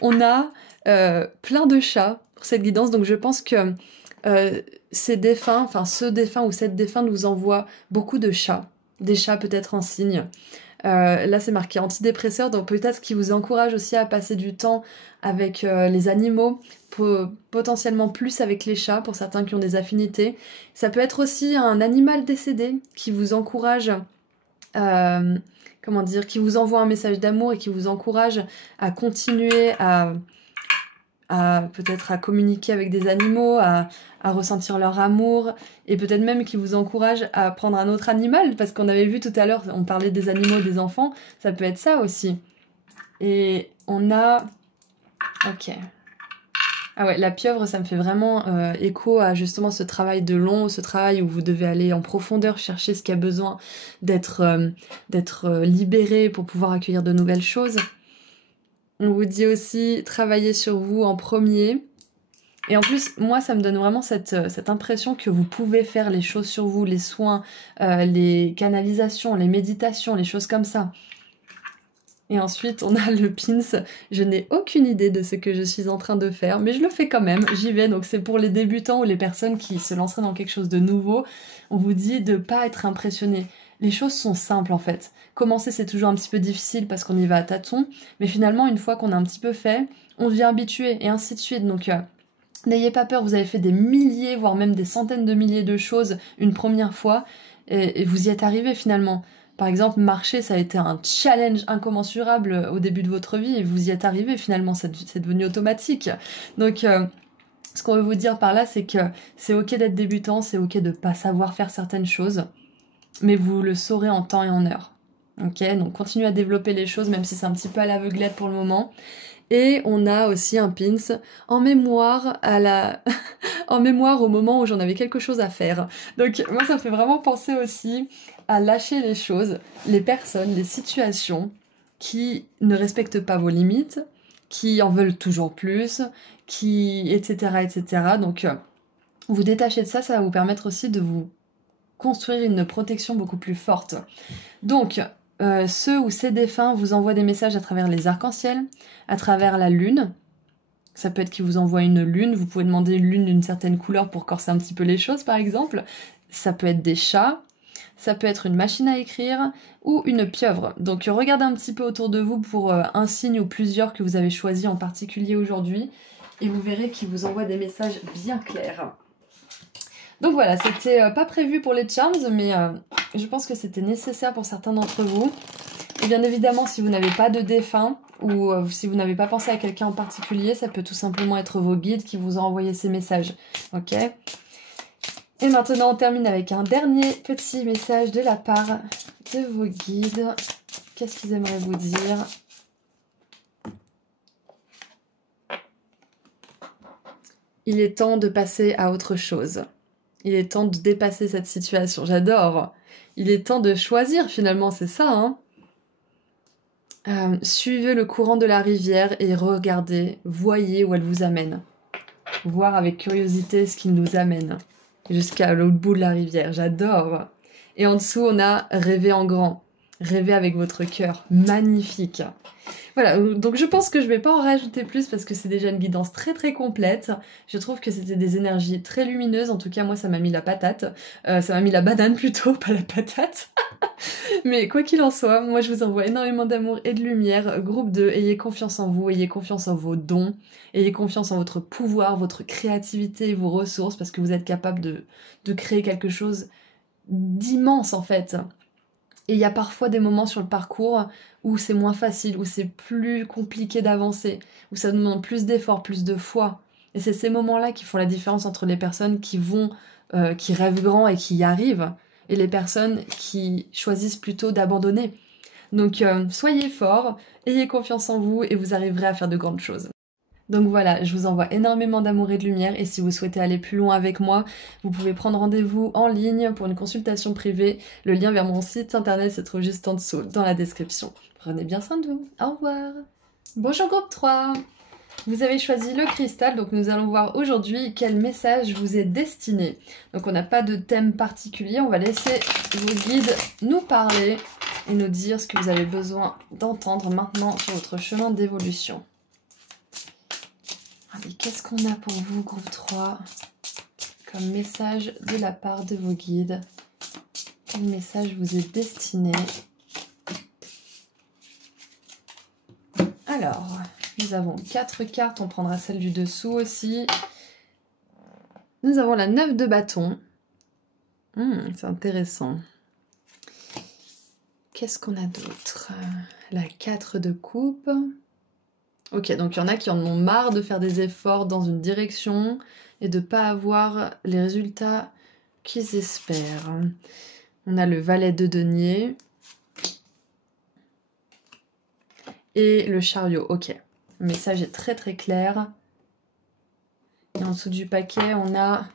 on a plein de chats pour cette guidance. Donc je pense que ces défunts, enfin ce défunt ou cette défunte vous envoie beaucoup de chats. Des chats peut-être en signe. Là c'est marqué antidépresseur, donc peut-être qu'il vous encourage aussi à passer du temps avec les animaux, potentiellement plus avec les chats pour certains qui ont des affinités. Ça peut être aussi un animal décédé qui vous encourage, comment dire, qui vous envoie un message d'amour et qui vous encourage à continuer à peut-être à communiquer avec des animaux, à ressentir leur amour, et peut-être même qui vous encourage à prendre un autre animal, parce qu'on avait vu tout à l'heure, on parlait des animaux, des enfants, ça peut être ça aussi. Et on a... Ok. Ah ouais, la pieuvre, ça me fait vraiment écho à justement ce travail de long, ce travail où vous devez aller en profondeur chercher ce qui a besoin d'être libéré pour pouvoir accueillir de nouvelles choses. On vous dit aussi travailler sur vous en premier. Et en plus, moi, ça me donne vraiment cette impression que vous pouvez faire les choses sur vous, les soins, les canalisations, les méditations, les choses comme ça. Et ensuite, on a le pins. Je n'ai aucune idée de ce que je suis en train de faire, mais je le fais quand même, j'y vais. Donc c'est pour les débutants ou les personnes qui se lanceraient dans quelque chose de nouveau. On vous dit de ne pas être impressionné. Les choses sont simples en fait. Commencer, c'est toujours un petit peu difficile parce qu'on y va à tâtons, mais finalement, une fois qu'on a un petit peu fait, on devient habitué et ainsi de suite. Donc n'ayez pas peur, vous avez fait des milliers, voire même des centaines de milliers de choses une première fois et vous y êtes arrivé finalement. Par exemple, marcher, ça a été un challenge incommensurable au début de votre vie et vous y êtes arrivé finalement, c'est devenu automatique. Donc, ce qu'on veut vous dire par là, c'est que c'est ok d'être débutant, c'est ok de pas savoir faire certaines choses, mais vous le saurez en temps et en heure. Ok, donc continuez à développer les choses, même si c'est un petit peu à l'aveuglette pour le moment. Et on a aussi un pins en mémoire en mémoire au moment où j'en avais quelque chose à faire. Donc moi ça me fait vraiment penser aussi à lâcher les choses, les personnes, les situations qui ne respectent pas vos limites, qui en veulent toujours plus, etc. etc. Donc vous détacher de ça, ça va vous permettre aussi de vous construire une protection beaucoup plus forte. Donc ceux ou ces défunts vous envoient des messages à travers les arcs-en-ciel, à travers la lune. Ça peut être qu'ils vous envoient une lune, vous pouvez demander une lune d'une certaine couleur pour corser un petit peu les choses par exemple. Ça peut être des chats, ça peut être une machine à écrire ou une pieuvre. Donc regardez un petit peu autour de vous pour un signe ou plusieurs que vous avez choisi en particulier aujourd'hui. et vous verrez qu'il vous envoie des messages bien clairs. Donc voilà, c'était pas prévu pour les charms, mais je pense que c'était nécessaire pour certains d'entre vous. Et bien évidemment, si vous n'avez pas de défunt, ou si vous n'avez pas pensé à quelqu'un en particulier, ça peut tout simplement être vos guides qui vous ont envoyé ces messages. Ok ? Et maintenant, on termine avec un dernier petit message de la part de vos guides. Qu'est-ce qu'ils aimeraient vous dire ? Il est temps de passer à autre chose. Il est temps de dépasser cette situation. J'adore. Il est temps de choisir finalement, c'est ça, hein ? Suivez le courant de la rivière et regardez, voyez où elle vous amène. Voir avec curiosité ce qui nous amène jusqu'à l'autre bout de la rivière. J'adore. Et en dessous, on a rêver en grand. Rêver avec votre cœur. Magnifique. Voilà, donc je pense que je vais pas en rajouter plus parce que c'est déjà une guidance très très complète. Je trouve que c'était des énergies très lumineuses. En tout cas, moi, ça m'a mis la patate. Ça m'a mis la banane plutôt, pas la patate. Mais quoi qu'il en soit, moi, je vous envoie énormément d'amour et de lumière. Groupe 2, ayez confiance en vous, ayez confiance en vos dons, ayez confiance en votre pouvoir, votre créativité et vos ressources parce que vous êtes capable de créer quelque chose d'immense en fait. Et il y a parfois des moments sur le parcours où c'est moins facile, où c'est plus compliqué d'avancer, où ça demande plus d'efforts, plus de foi. Et c'est ces moments-là qui font la différence entre les personnes qui rêvent grand et qui y arrivent, et les personnes qui choisissent plutôt d'abandonner. Donc soyez forts, ayez confiance en vous et vous arriverez à faire de grandes choses. Donc voilà, je vous envoie énormément d'amour et de lumière et si vous souhaitez aller plus loin avec moi, vous pouvez prendre rendez-vous en ligne pour une consultation privée. Le lien vers mon site internet se trouve juste en dessous dans la description. Prenez bien soin de vous. Au revoir. Bonjour groupe 3. Vous avez choisi le cristal, donc nous allons voir aujourd'hui quel message vous est destiné. Donc on n'a pas de thème particulier, on va laisser vos guides nous parler et nous dire ce que vous avez besoin d'entendre maintenant sur votre chemin d'évolution. Et qu'est-ce qu'on a pour vous, groupe 3, comme message de la part de vos guides? Quel message vous est destiné? Alors, nous avons 4 cartes, on prendra celle du dessous aussi. Nous avons la 9 de bâton. C'est intéressant. Qu'est-ce qu'on a d'autre? La 4 de coupe. Ok, donc il y en a qui en ont marre de faire des efforts dans une direction et de ne pas avoir les résultats qu'ils espèrent. On a le valet de denier et le chariot. Ok, le message est très très clair. Et en dessous du paquet, on a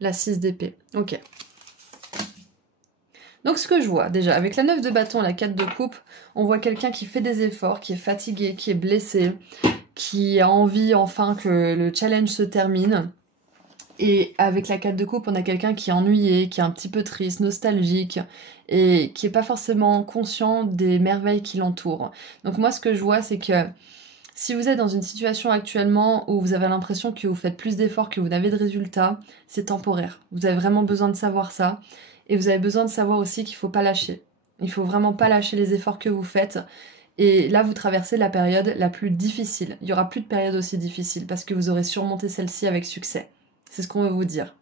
la 6 d'épée. Ok. Donc ce que je vois, déjà, avec la 9 de bâton et la 4 de coupe, on voit quelqu'un qui fait des efforts, qui est fatigué, qui est blessé, qui a envie enfin que le challenge se termine. Et avec la 4 de coupe, on a quelqu'un qui est ennuyé, qui est un petit peu triste, nostalgique, et qui n'est pas forcément conscient des merveilles qui l'entourent. Donc moi, ce que je vois, c'est que si vous êtes dans une situation actuellement où vous avez l'impression que vous faites plus d'efforts que vous n'avez de résultats, c'est temporaire. Vous avez vraiment besoin de savoir ça. Et vous avez besoin de savoir aussi qu'il ne faut pas lâcher. Il ne faut vraiment pas lâcher les efforts que vous faites. Et là, vous traversez la période la plus difficile. Il n'y aura plus de période aussi difficile parce que vous aurez surmonté celle-ci avec succès. C'est ce qu'on veut vous dire.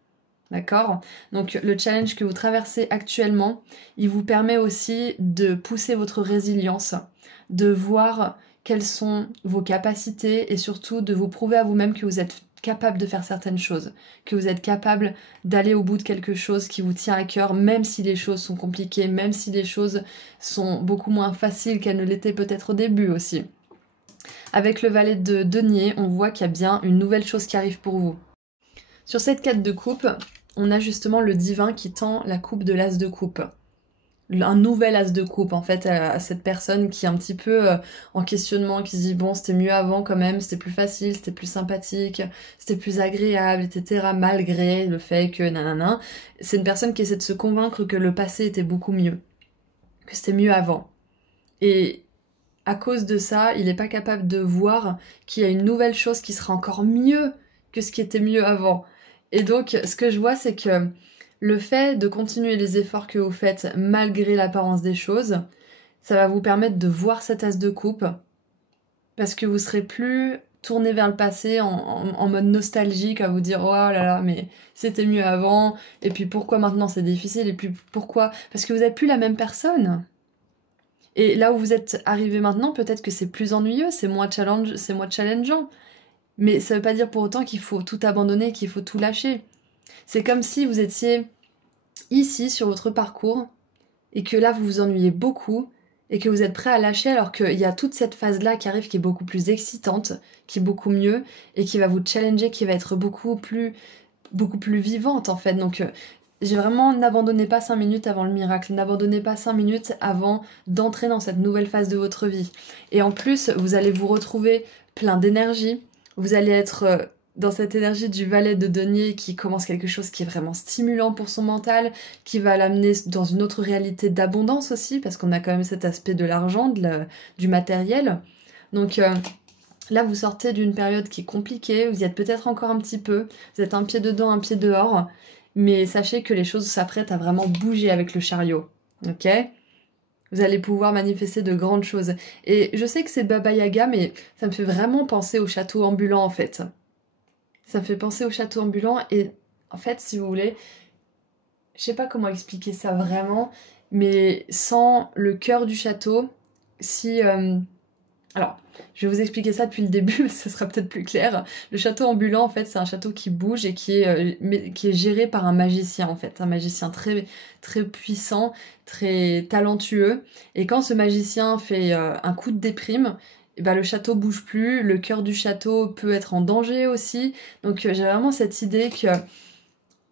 D'accord? Donc le challenge que vous traversez actuellement, il vous permet aussi de pousser votre résilience, de voir quelles sont vos capacités et surtout de vous prouver à vous-même que vous êtes capable de faire certaines choses, que vous êtes capable d'aller au bout de quelque chose qui vous tient à cœur, même si les choses sont compliquées, même si les choses sont beaucoup moins faciles qu'elles ne l'étaient peut-être au début aussi. Avec le valet de denier, on voit qu'il y a bien une nouvelle chose qui arrive pour vous. Sur cette 4 de coupe, on a justement le divin qui tend la coupe de l'as de coupe. Un nouvel as de coupe en fait à cette personne qui est un petit peu en questionnement, qui se dit bon c'était mieux avant quand même, c'était plus facile, c'était plus sympathique, c'était plus agréable, etc. malgré le fait que nanana. C'est une personne qui essaie de se convaincre que le passé était beaucoup mieux, que c'était mieux avant. Et à cause de ça, il n'est pas capable de voir qu'il y a une nouvelle chose qui sera encore mieux que ce qui était mieux avant. Et donc ce que je vois c'est que le fait de continuer les efforts que vous faites malgré l'apparence des choses, ça va vous permettre de voir cet as de coupe parce que vous serez plus tourner vers le passé en mode nostalgique, à vous dire oh là là, mais c'était mieux avant, et puis pourquoi maintenant c'est difficile, et puis pourquoi? Parce que vous n'êtes plus la même personne. Et là où vous êtes arrivé maintenant, peut-être que c'est plus ennuyeux, c'est moins challengeant. Mais ça veut pas dire pour autant qu'il faut tout abandonner, qu'il faut tout lâcher. C'est comme si vous étiez ici sur votre parcours et que là vous vous ennuyez beaucoup et que vous êtes prêt à lâcher alors qu'il y a toute cette phase-là qui arrive qui est beaucoup plus excitante, qui est beaucoup mieux et qui va vous challenger, qui va être beaucoup plus vivante en fait. Donc j'ai vraiment n'abandonnez pas 5 minutes avant le miracle, n'abandonnez pas 5 minutes avant d'entrer dans cette nouvelle phase de votre vie. Et en plus, vous allez vous retrouver plein d'énergie, vous allez être dans cette énergie du valet de denier qui commence quelque chose qui est vraiment stimulant pour son mental, qui va l'amener dans une autre réalité d'abondance aussi, parce qu'on a quand même cet aspect de l'argent, du matériel. Donc là, vous sortez d'une période qui est compliquée, vous y êtes peut-être encore un petit peu, vous êtes un pied dedans, un pied dehors, mais sachez que les choses s'apprêtent à vraiment bouger avec le chariot, ok? Vous allez pouvoir manifester de grandes choses. Et je sais que c'est Baba Yaga, mais ça me fait vraiment penser au château ambulant, en fait. Ça me fait penser au château ambulant, et en fait, si vous voulez, je sais pas comment expliquer ça vraiment, mais sans le cœur du château, si... Alors, je vais vous expliquer ça depuis le début, mais ça sera peut-être plus clair. Le château ambulant, en fait, c'est un château qui bouge et qui est géré par un magicien, en fait. Un magicien très, très puissant, très talentueux. Et quand ce magicien fait un coup de déprime, eh ben, le château bouge plus, le cœur du château peut être en danger aussi. Donc j'ai vraiment cette idée que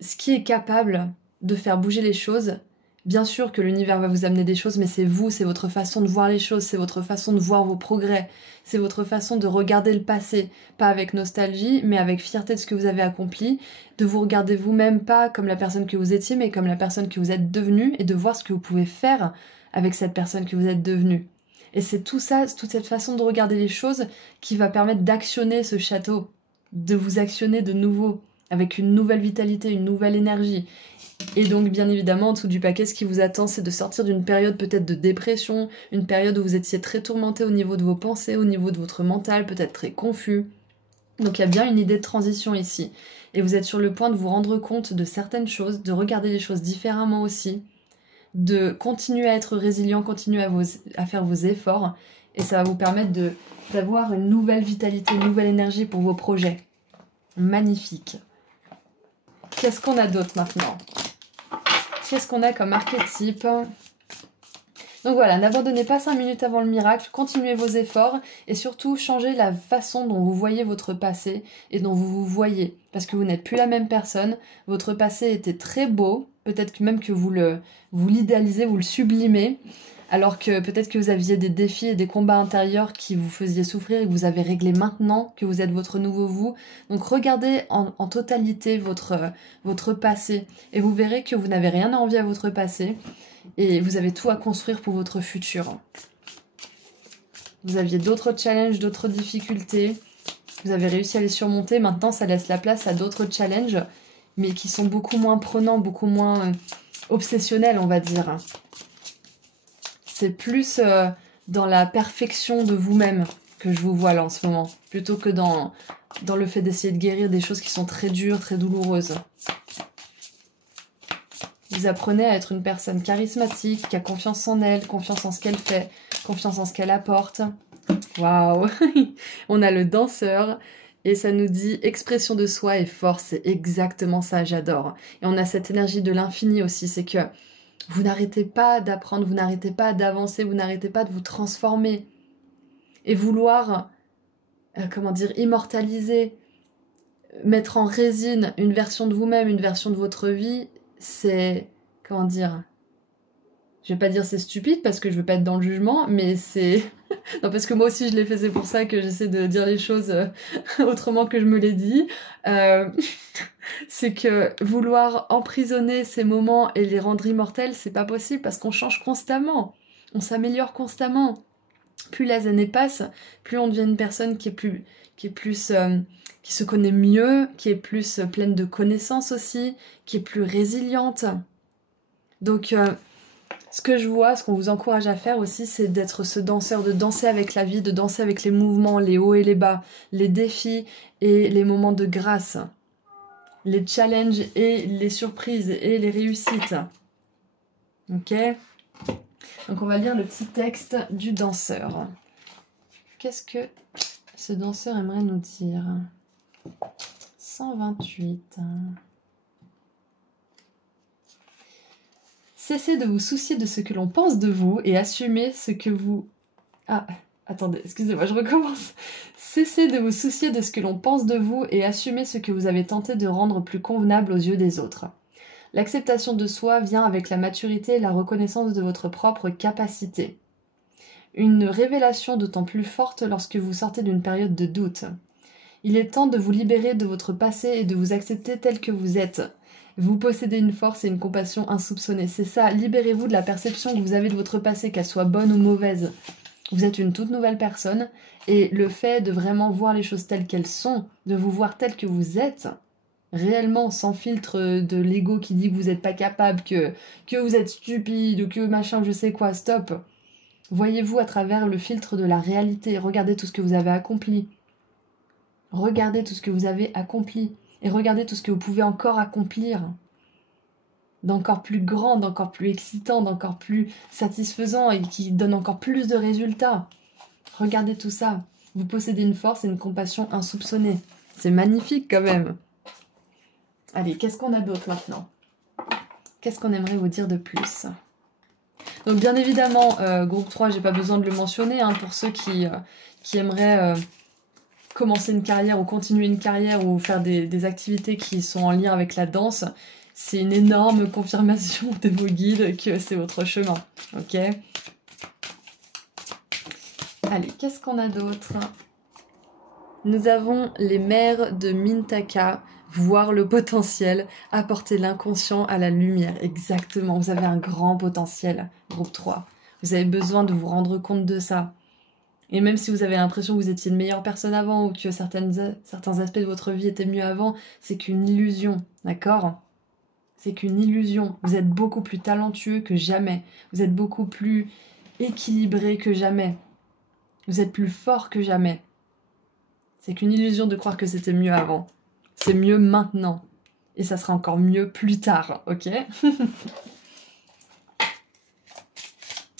ce qui est capable de faire bouger les choses, bien sûr que l'univers va vous amener des choses, mais c'est vous, c'est votre façon de voir les choses, c'est votre façon de voir vos progrès, c'est votre façon de regarder le passé, pas avec nostalgie, mais avec fierté de ce que vous avez accompli, de vous regarder vous-même pas comme la personne que vous étiez, mais comme la personne que vous êtes devenue, et de voir ce que vous pouvez faire avec cette personne que vous êtes devenue. Et c'est tout ça, toute cette façon de regarder les choses qui va permettre d'actionner ce château, de vous actionner de nouveau, avec une nouvelle vitalité, une nouvelle énergie. Et donc, bien évidemment, en dessous du paquet, ce qui vous attend, c'est de sortir d'une période peut-être de dépression, une période où vous étiez très tourmenté au niveau de vos pensées, au niveau de votre mental, peut-être très confus. Donc il y a bien une idée de transition ici. Et vous êtes sur le point de vous rendre compte de certaines choses, de regarder les choses différemment aussi, de continuer à être résilient, continuer à faire vos efforts. Et ça va vous permettre d'avoir une nouvelle vitalité, une nouvelle énergie pour vos projets. Magnifique. Qu'est-ce qu'on a d'autre maintenant ? Qu'est-ce qu'on a comme archétype ? Donc voilà, n'abandonnez pas 5 minutes avant le miracle, continuez vos efforts et surtout changez la façon dont vous voyez votre passé et dont vous vous voyez. Parce que vous n'êtes plus la même personne, votre passé était très beau, peut-être même que vous l'idéalisez, vous le sublimez, alors que peut-être que vous aviez des défis et des combats intérieurs qui vous faisaient souffrir et que vous avez réglé maintenant, que vous êtes votre nouveau vous. Donc regardez en totalité votre passé et vous verrez que vous n'avez rien à envier à votre passé et vous avez tout à construire pour votre futur. Vous aviez d'autres challenges, d'autres difficultés, vous avez réussi à les surmonter, maintenant ça laisse la place à d'autres challenges, mais qui sont beaucoup moins prenants, beaucoup moins obsessionnels, on va dire. C'est plus dans la perfection de vous-même que je vous vois là en ce moment, plutôt que dans le fait d'essayer de guérir des choses qui sont très dures, très douloureuses. Vous apprenez à être une personne charismatique, qui a confiance en elle, confiance en ce qu'elle fait, confiance en ce qu'elle apporte. Waouh. On a le danseur et ça nous dit expression de soi et force, c'est exactement ça, j'adore. Et on a cette énergie de l'infini aussi, c'est que vous n'arrêtez pas d'apprendre, vous n'arrêtez pas d'avancer, vous n'arrêtez pas de vous transformer. Et vouloir, immortaliser, mettre en résine une version de vous-même, une version de votre vie, c'est... Je vais pas dire c'est stupide parce que je veux pas être dans le jugement, mais c'est... non, parce que moi aussi je l'ai fait, c'est pour ça que j'essaie de dire les choses autrement que je me les dis. C'est que vouloir emprisonner ces moments et les rendre immortels, c'est pas possible parce qu'on change constamment, on s'améliore constamment. Plus les années passent, plus on devient une personne qui se connaît mieux, qui est plus pleine de connaissances aussi, qui est plus résiliente. Donc Ce que je vois, ce qu'on vous encourage à faire aussi, c'est d'être ce danseur, de danser avec la vie, de danser avec les mouvements, les hauts et les bas, les défis et les moments de grâce, les challenges et les surprises et les réussites. Ok? Donc on va lire le petit texte du danseur. Qu'est-ce que ce danseur aimerait nous dire? 128. Cessez de vous soucier de ce que l'on pense de vous et assumez ce que vous... Ah, attendez, excusez-moi, je recommence. Cessez de vous soucier de ce que l'on pense de vous et assumez ce que vous avez tenté de rendre plus convenable aux yeux des autres. L'acceptation de soi vient avec la maturité et la reconnaissance de votre propre capacité. Une révélation d'autant plus forte lorsque vous sortez d'une période de doute. Il est temps de vous libérer de votre passé et de vous accepter tel que vous êtes. Vous possédez une force et une compassion insoupçonnées. C'est ça, libérez-vous de la perception que vous avez de votre passé, qu'elle soit bonne ou mauvaise. Vous êtes une toute nouvelle personne et le fait de vraiment voir les choses telles qu'elles sont, de vous voir telles que vous êtes, réellement sans filtre de l'ego qui dit que vous n'êtes pas capable, que vous êtes stupide ou que machin je sais quoi, stop. Voyez-vous à travers le filtre de la réalité, regardez tout ce que vous avez accompli. Regardez tout ce que vous avez accompli. Et regardez tout ce que vous pouvez encore accomplir, d'encore plus grand, d'encore plus excitant, d'encore plus satisfaisant et qui donne encore plus de résultats. Regardez tout ça. Vous possédez une force et une compassion insoupçonnées. C'est magnifique quand même. Allez, qu'est-ce qu'on a d'autre maintenant? Qu'est-ce qu'on aimerait vous dire de plus? Donc bien évidemment, groupe 3, j'ai pas besoin de le mentionner, hein, pour ceux qui aimeraient... commencer une carrière ou continuer une carrière ou faire des activités qui sont en lien avec la danse, c'est une énorme confirmation de vos guides que c'est votre chemin. Ok? Allez, qu'est-ce qu'on a d'autre? Nous avons les mères de Mintaka, voir le potentiel, apporter l'inconscient à la lumière. Exactement, vous avez un grand potentiel, groupe 3. Vous avez besoin de vous rendre compte de ça. Et même si vous avez l'impression que vous étiez une meilleure personne avant ou que certains aspects de votre vie étaient mieux avant, c'est qu'une illusion, d'accord? C'est qu'une illusion. Vous êtes beaucoup plus talentueux que jamais. Vous êtes beaucoup plus équilibré que jamais. Vous êtes plus fort que jamais. C'est qu'une illusion de croire que c'était mieux avant. C'est mieux maintenant. Et ça sera encore mieux plus tard, ok?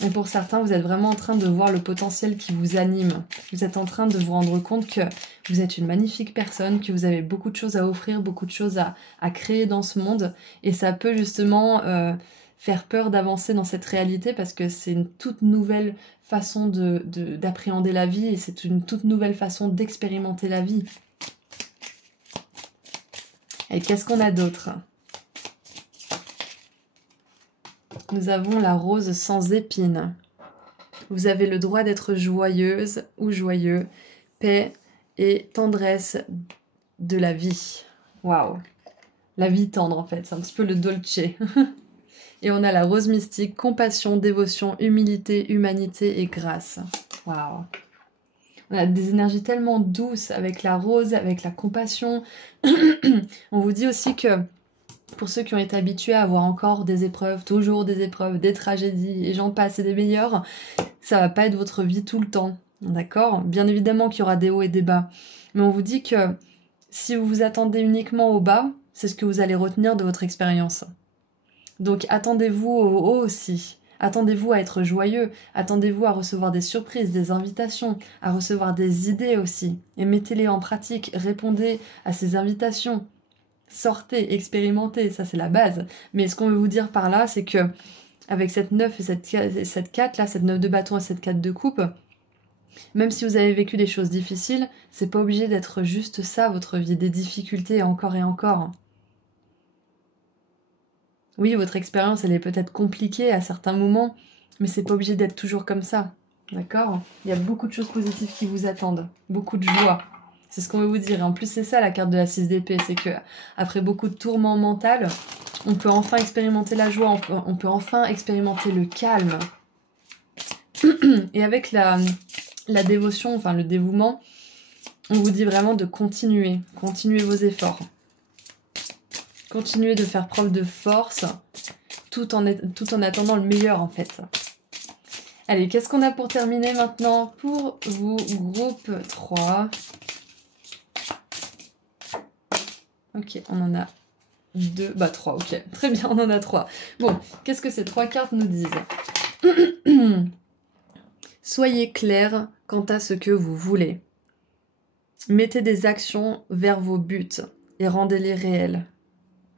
Et pour certains, vous êtes vraiment en train de voir le potentiel qui vous anime. Vous êtes en train de vous rendre compte que vous êtes une magnifique personne, que vous avez beaucoup de choses à offrir, beaucoup de choses à créer dans ce monde. Et ça peut justement faire peur d'avancer dans cette réalité parce que c'est une toute nouvelle façon d'appréhender la vie et c'est une toute nouvelle façon d'expérimenter la vie. Et qu'est-ce qu'on a d'autre ? Nous avons la rose sans épines. Vous avez le droit d'être joyeuse ou joyeux, paix et tendresse de la vie. Waouh! La vie tendre en fait, c'est un petit peu le dolce. Et on a la rose mystique, compassion, dévotion, humilité, humanité et grâce. Waouh! On a des énergies tellement douces avec la rose, avec la compassion. On vous dit aussi que pour ceux qui ont été habitués à avoir encore des épreuves, toujours des épreuves, des tragédies, et j'en passe, et des meilleurs, ça va pas être votre vie tout le temps, d'accord? Bien évidemment qu'il y aura des hauts et des bas, mais on vous dit que si vous vous attendez uniquement au bas, c'est ce que vous allez retenir de votre expérience. Donc attendez-vous au haut aussi, attendez-vous à être joyeux, attendez-vous à recevoir des surprises, des invitations, à recevoir des idées aussi, et mettez-les en pratique, répondez à ces invitations. Sortez, expérimentez, ça c'est la base. Mais ce qu'on veut vous dire par là, c'est que avec cette 9 et cette 4 là, cette 9 de bâton et cette 4 de coupe, même si vous avez vécu des choses difficiles, c'est pas obligé d'être juste ça, votre vie, des difficultés encore et encore. Oui, votre expérience, elle est peut-être compliquée à certains moments, mais c'est pas obligé d'être toujours comme ça, d'accord? Il y a beaucoup de choses positives qui vous attendent, beaucoup de joie. C'est ce qu'on veut vous dire. Et en plus, c'est ça la carte de la 6 d'épée. C'est que après beaucoup de tourments mentaux, on peut enfin expérimenter la joie. On peut enfin expérimenter le calme. Et avec la dévotion, enfin le dévouement, on vous dit vraiment de continuer. Continuez vos efforts. Continuez de faire preuve de force tout en attendant le meilleur en fait. Allez, qu'est-ce qu'on a pour terminer maintenant pour vous, groupe 3? Ok, on en a 2, bah 3, ok. Très bien, on en a 3. Bon, qu'est-ce que ces 3 cartes nous disent? Soyez clair quant à ce que vous voulez. Mettez des actions vers vos buts et rendez-les réels.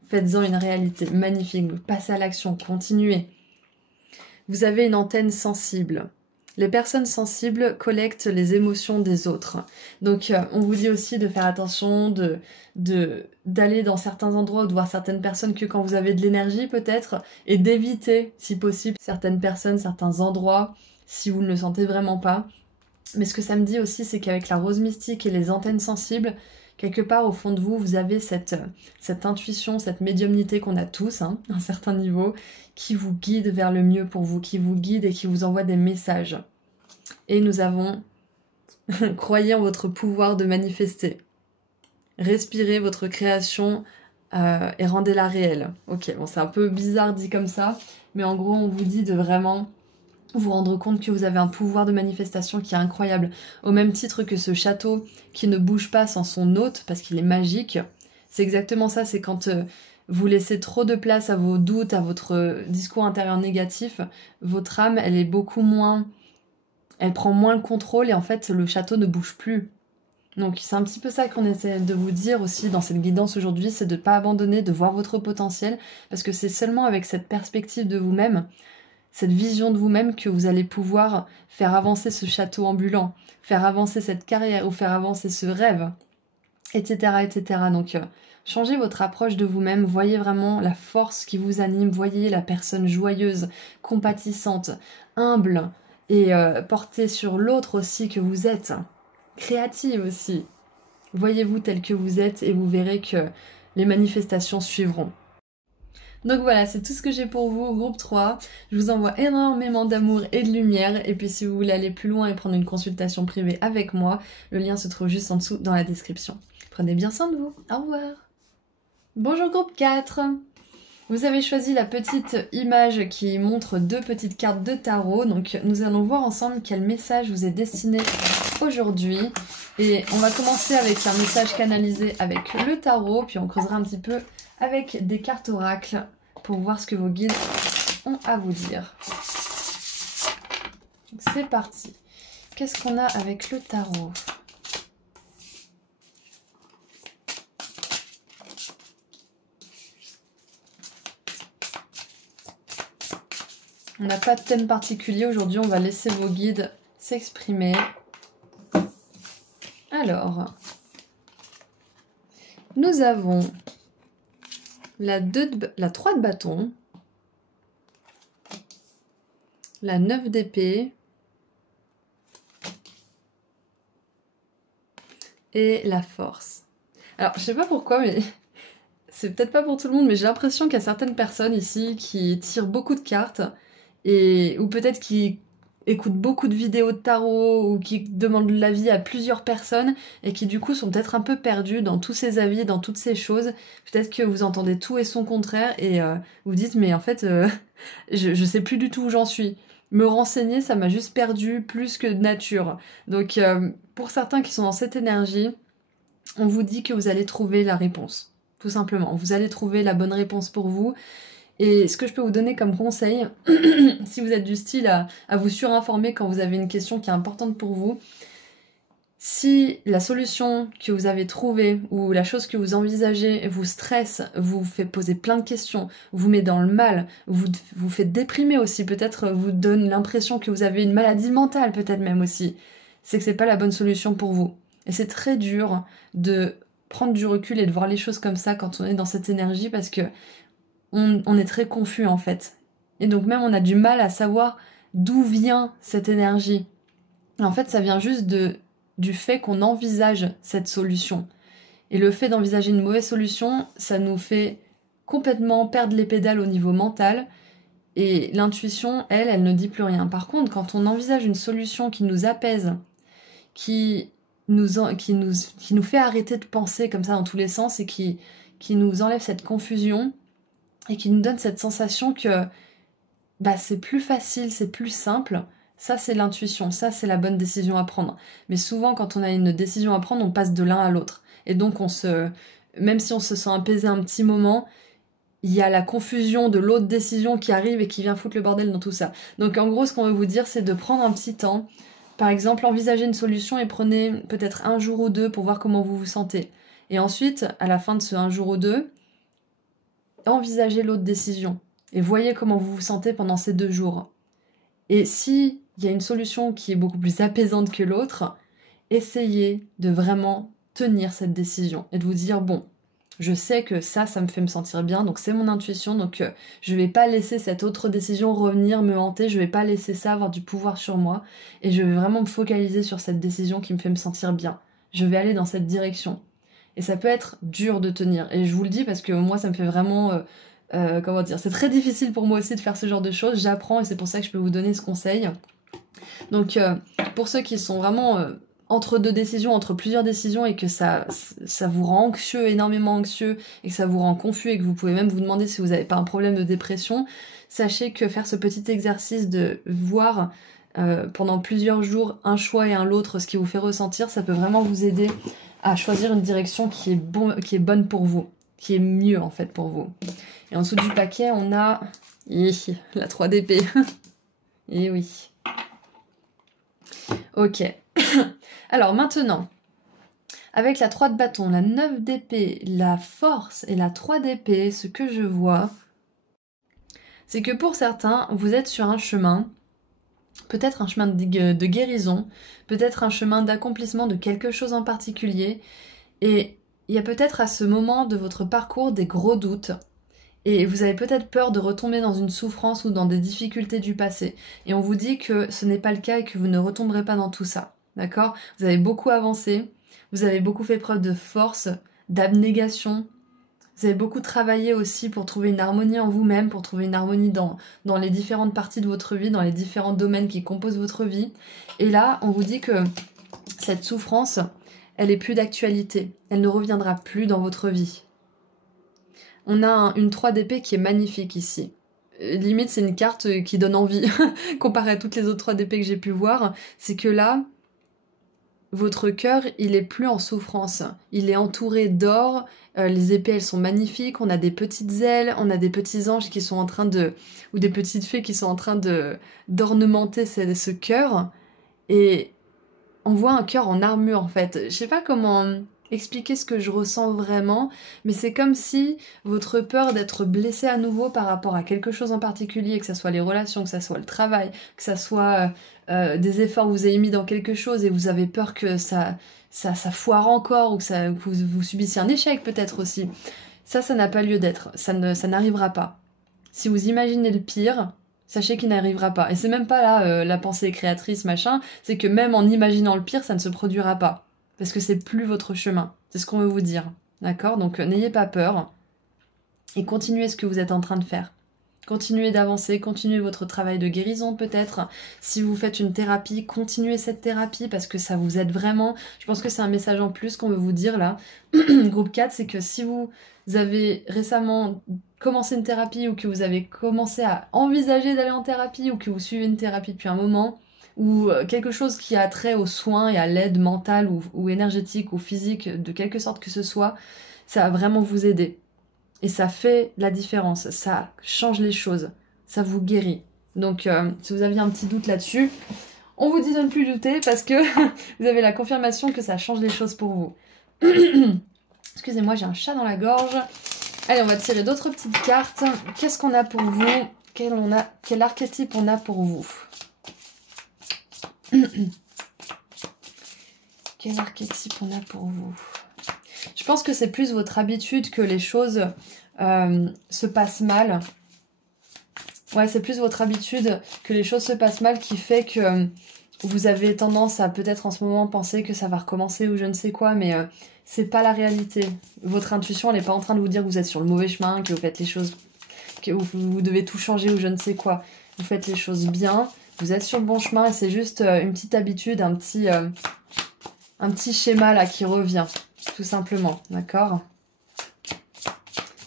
Faites-en une réalité magnifique, passez à l'action, continuez. Vous avez une antenne sensible. Les personnes sensibles collectent les émotions des autres. Donc on vous dit aussi de faire attention, d'aller dans certains endroits ou de voir certaines personnes que quand vous avez de l'énergie peut-être, et d'éviter si possible certaines personnes, certains endroits, si vous ne le sentez vraiment pas. Mais ce que ça me dit aussi, c'est qu'avec la rose mystique et les antennes sensibles, quelque part au fond de vous, vous avez cette intuition, cette médiumnité qu'on a tous, à un certain niveau, qui vous guide vers le mieux pour vous, qui vous guide et qui vous envoie des messages. Et nous avons, croyez en votre pouvoir de manifester. Respirez votre création et rendez-la réelle. Ok, bon c'est un peu bizarre dit comme ça, mais en gros on vous dit de vraiment vous rendre compte que vous avez un pouvoir de manifestation qui est incroyable, au même titre que ce château qui ne bouge pas sans son hôte, parce qu'il est magique. C'est exactement ça, c'est quand vous laissez trop de place à vos doutes, à votre discours intérieur négatif, votre âme, elle est beaucoup moins... Elle prend moins le contrôle et en fait, le château ne bouge plus. Donc c'est un petit peu ça qu'on essaie de vous dire aussi dans cette guidance aujourd'hui, c'est de ne pas abandonner, de voir votre potentiel, parce que c'est seulement avec cette perspective de vous-même, cette vision de vous-même que vous allez pouvoir faire avancer ce château ambulant, faire avancer cette carrière ou faire avancer ce rêve, etc. etc. Donc changez votre approche de vous-même, voyez vraiment la force qui vous anime, voyez la personne joyeuse, compatissante, humble et portée sur l'autre aussi que vous êtes, créative aussi. Voyez-vous tel que vous êtes et vous verrez que les manifestations suivront. Donc voilà, c'est tout ce que j'ai pour vous, groupe 3. Je vous envoie énormément d'amour et de lumière. Et puis si vous voulez aller plus loin et prendre une consultation privée avec moi, le lien se trouve juste en dessous dans la description. Prenez bien soin de vous. Au revoir. Bonjour groupe 4. Vous avez choisi la petite image qui montre 2 petites cartes de tarot. Donc nous allons voir ensemble quel message vous est destiné aujourd'hui. Et on va commencer avec un message canalisé avec le tarot. Puis on creusera un petit peu avec des cartes oracles pour voir ce que vos guides ont à vous dire. C'est parti. Qu'est-ce qu'on a avec le tarot ? On n'a pas de thème particulier aujourd'hui, on va laisser vos guides s'exprimer. Alors, nous avons la 3 de bâton, la 9 d'épée et la force. Alors, je sais pas pourquoi, mais c'est peut-être pas pour tout le monde, mais j'ai l'impression qu'il y a certaines personnes ici qui tirent beaucoup de cartes ou peut-être qui écoutent beaucoup de vidéos de tarot ou qui demandent l'avis à plusieurs personnes et qui du coup sont peut-être un peu perdus dans tous ces avis, dans toutes ces choses. Peut-être que vous entendez tout et son contraire et vous dites mais en fait je sais plus du tout où j'en suis. Me renseigner, ça m'a juste perdu plus que de nature. Donc pour certains qui sont dans cette énergie, on vous dit que vous allez trouver la réponse. Tout simplement, vous allez trouver la bonne réponse pour vous. Et ce que je peux vous donner comme conseil, si vous êtes du style à vous surinformer quand vous avez une question qui est importante pour vous, si la solution que vous avez trouvée ou la chose que vous envisagez vous stresse, vous fait poser plein de questions, vous met dans le mal, vous fait déprimer aussi, peut-être vous donne l'impression que vous avez une maladie mentale peut-être même aussi, c'est que c'est pas la bonne solution pour vous. Et c'est très dur de prendre du recul et de voir les choses comme ça quand on est dans cette énergie parce que on est très confus en fait. Et donc même on a du mal à savoir d'où vient cette énergie. Et en fait ça vient juste du fait qu'on envisage cette solution. Et le fait d'envisager une mauvaise solution, ça nous fait complètement perdre les pédales au niveau mental. Et l'intuition, elle ne dit plus rien. Par contre, quand on envisage une solution qui nous apaise, qui nous fait arrêter de penser comme ça dans tous les sens et qui nous enlève cette confusion, et qui nous donne cette sensation que bah, c'est plus facile, c'est plus simple. Ça, c'est l'intuition, ça, c'est la bonne décision à prendre. Mais souvent, quand on a une décision à prendre, on passe de l'un à l'autre. Et donc, même si on se sent apaisé un petit moment, il y a la confusion de l'autre décision qui arrive et qui vient foutre le bordel dans tout ça. Donc, en gros, ce qu'on veut vous dire, c'est de prendre un petit temps. Par exemple, envisagez une solution et prenez peut-être 1 jour ou 2 pour voir comment vous vous sentez. Et ensuite, à la fin de ce 1 jour ou 2, envisagez l'autre décision. Et voyez comment vous vous sentez pendant ces 2 jours. Et si il y a une solution qui est beaucoup plus apaisante que l'autre, essayez de vraiment tenir cette décision et de vous dire, bon, je sais que ça me fait me sentir bien, donc c'est mon intuition, donc je vais pas laisser cette autre décision revenir me hanter, je vais pas laisser ça avoir du pouvoir sur moi, et je vais vraiment me focaliser sur cette décision qui me fait me sentir bien. Je vais aller dans cette direction. Et ça peut être dur de tenir, et je vous le dis parce que moi ça me fait vraiment... comment dire, c'est très difficile pour moi aussi de faire ce genre de choses, j'apprends et c'est pour ça que je peux vous donner ce conseil. Donc pour ceux qui sont vraiment entre 2 décisions, entre plusieurs décisions et que ça vous rend anxieux, énormément anxieux, et que ça vous rend confus et que vous pouvez même vous demander si vous n'avez pas un problème de dépression, sachez que faire ce petit exercice de voir pendant plusieurs jours un choix et un l'autre ce qui vous fait ressentir, ça peut vraiment vous aider à choisir une direction qui est bonne pour vous, qui est mieux en fait pour vous. Et en dessous du paquet, on a la 3 d'épée. Et oui. Ok. Alors maintenant, avec la 3 de bâton, la 9 d'épée, la force et la 3 d'épée, ce que je vois, c'est que pour certains, vous êtes sur un chemin, peut-être un chemin de guérison, peut-être un chemin d'accomplissement de quelque chose en particulier, et il y a peut-être à ce moment de votre parcours des gros doutes. Et vous avez peut-être peur de retomber dans une souffrance ou dans des difficultés du passé. Et on vous dit que ce n'est pas le cas et que vous ne retomberez pas dans tout ça. D'accord? Vous avez beaucoup avancé, vous avez beaucoup fait preuve de force, d'abnégation. Vous avez beaucoup travaillé aussi pour trouver une harmonie en vous-même, pour trouver une harmonie dans les différentes parties de votre vie, dans les différents domaines qui composent votre vie. Et là, on vous dit que cette souffrance, elle est plus d'actualité. Elle ne reviendra plus dans votre vie. On a une 3 d'épée qui est magnifique ici. Limite, c'est une carte qui donne envie, comparé à toutes les autres 3 d'épée que j'ai pu voir. C'est que là, votre cœur, il est plus en souffrance. Il est entouré d'or, les épées, elles sont magnifiques, on a des petites ailes, on a des petits anges qui sont en train de... ou des petites fées qui sont en train d'ornementer ce cœur. Et on voit un cœur en armure, en fait. Je sais pas comment expliquer ce que je ressens vraiment, mais c'est comme si votre peur d'être blessé à nouveau par rapport à quelque chose en particulier, que ce soit les relations, que ce soit le travail, que ce soit des efforts que vous avez mis dans quelque chose et vous avez peur que ça foire encore ou que vous subissiez un échec peut-être aussi. Ça n'a pas lieu d'être, ça n'arrivera pas. Si vous imaginez le pire, sachez qu'il n'arrivera pas. Et c'est même pas là la pensée créatrice, machin, c'est que même en imaginant le pire, ça ne se produira pas. Parce que c'est plus votre chemin. C'est ce qu'on veut vous dire. D'accord? Donc n'ayez pas peur. Et continuez ce que vous êtes en train de faire. Continuez d'avancer, continuez votre travail de guérison peut-être. Si vous faites une thérapie, continuez cette thérapie parce que ça vous aide vraiment. Je pense que c'est un message en plus qu'on veut vous dire là. Groupe 4, c'est que si vous avez récemment commencé une thérapie ou que vous avez commencé à envisager d'aller en thérapie ou que vous suivez une thérapie depuis un moment, ou quelque chose qui a trait aux soins et à l'aide mentale ou énergétique ou physique, de quelque sorte que ce soit, ça va vraiment vous aider. Et ça fait la différence, ça change les choses, ça vous guérit. Donc si vous aviez un petit doute là-dessus, on vous dit de ne plus douter parce que vous avez la confirmation que ça change les choses pour vous. Excusez-moi, j'ai un chat dans la gorge. Allez, on va tirer d'autres petites cartes. Qu'est-ce qu'on a pour vous? Quel archétype on a pour vous? Quel archétype on a pour vous? Je pense que c'est plus votre habitude que les choses se passent mal. Ouais, c'est plus votre habitude que les choses se passent mal qui fait que vous avez tendance à peut-être en ce moment penser que ça va recommencer ou je ne sais quoi, mais c'est pas la réalité. Votre intuition, elle n'est pas en train de vous dire que vous êtes sur le mauvais chemin, que vous faites les choses, que vous devez tout changer ou je ne sais quoi. Vous faites les choses bien, vous êtes sur le bon chemin et c'est juste une petite habitude, un petit schéma là qui revient, tout simplement, d'accord?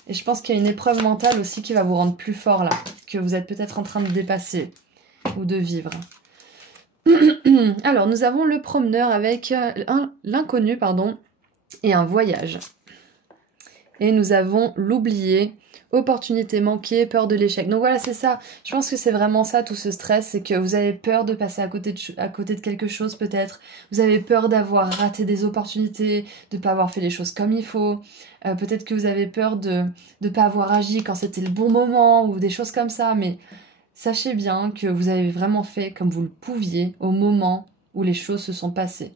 Et je pense qu'il y a une épreuve mentale aussi qui va vous rendre plus fort là, que vous êtes peut-être en train de dépasser ou de vivre. Alors, nous avons le promeneur avec l'inconnu, pardon, et un voyage. Et nous avons l'oublié, opportunité manquée, peur de l'échec. Donc voilà, c'est ça. Je pense que c'est vraiment ça, tout ce stress, c'est que vous avez peur de passer à côté de quelque chose peut-être. Vous avez peur d'avoir raté des opportunités, de ne pas avoir fait les choses comme il faut. Peut-être que vous avez peur de ne pas avoir agi quand c'était le bon moment ou des choses comme ça. Mais sachez bien que vous avez vraiment fait comme vous le pouviez au moment où les choses se sont passées.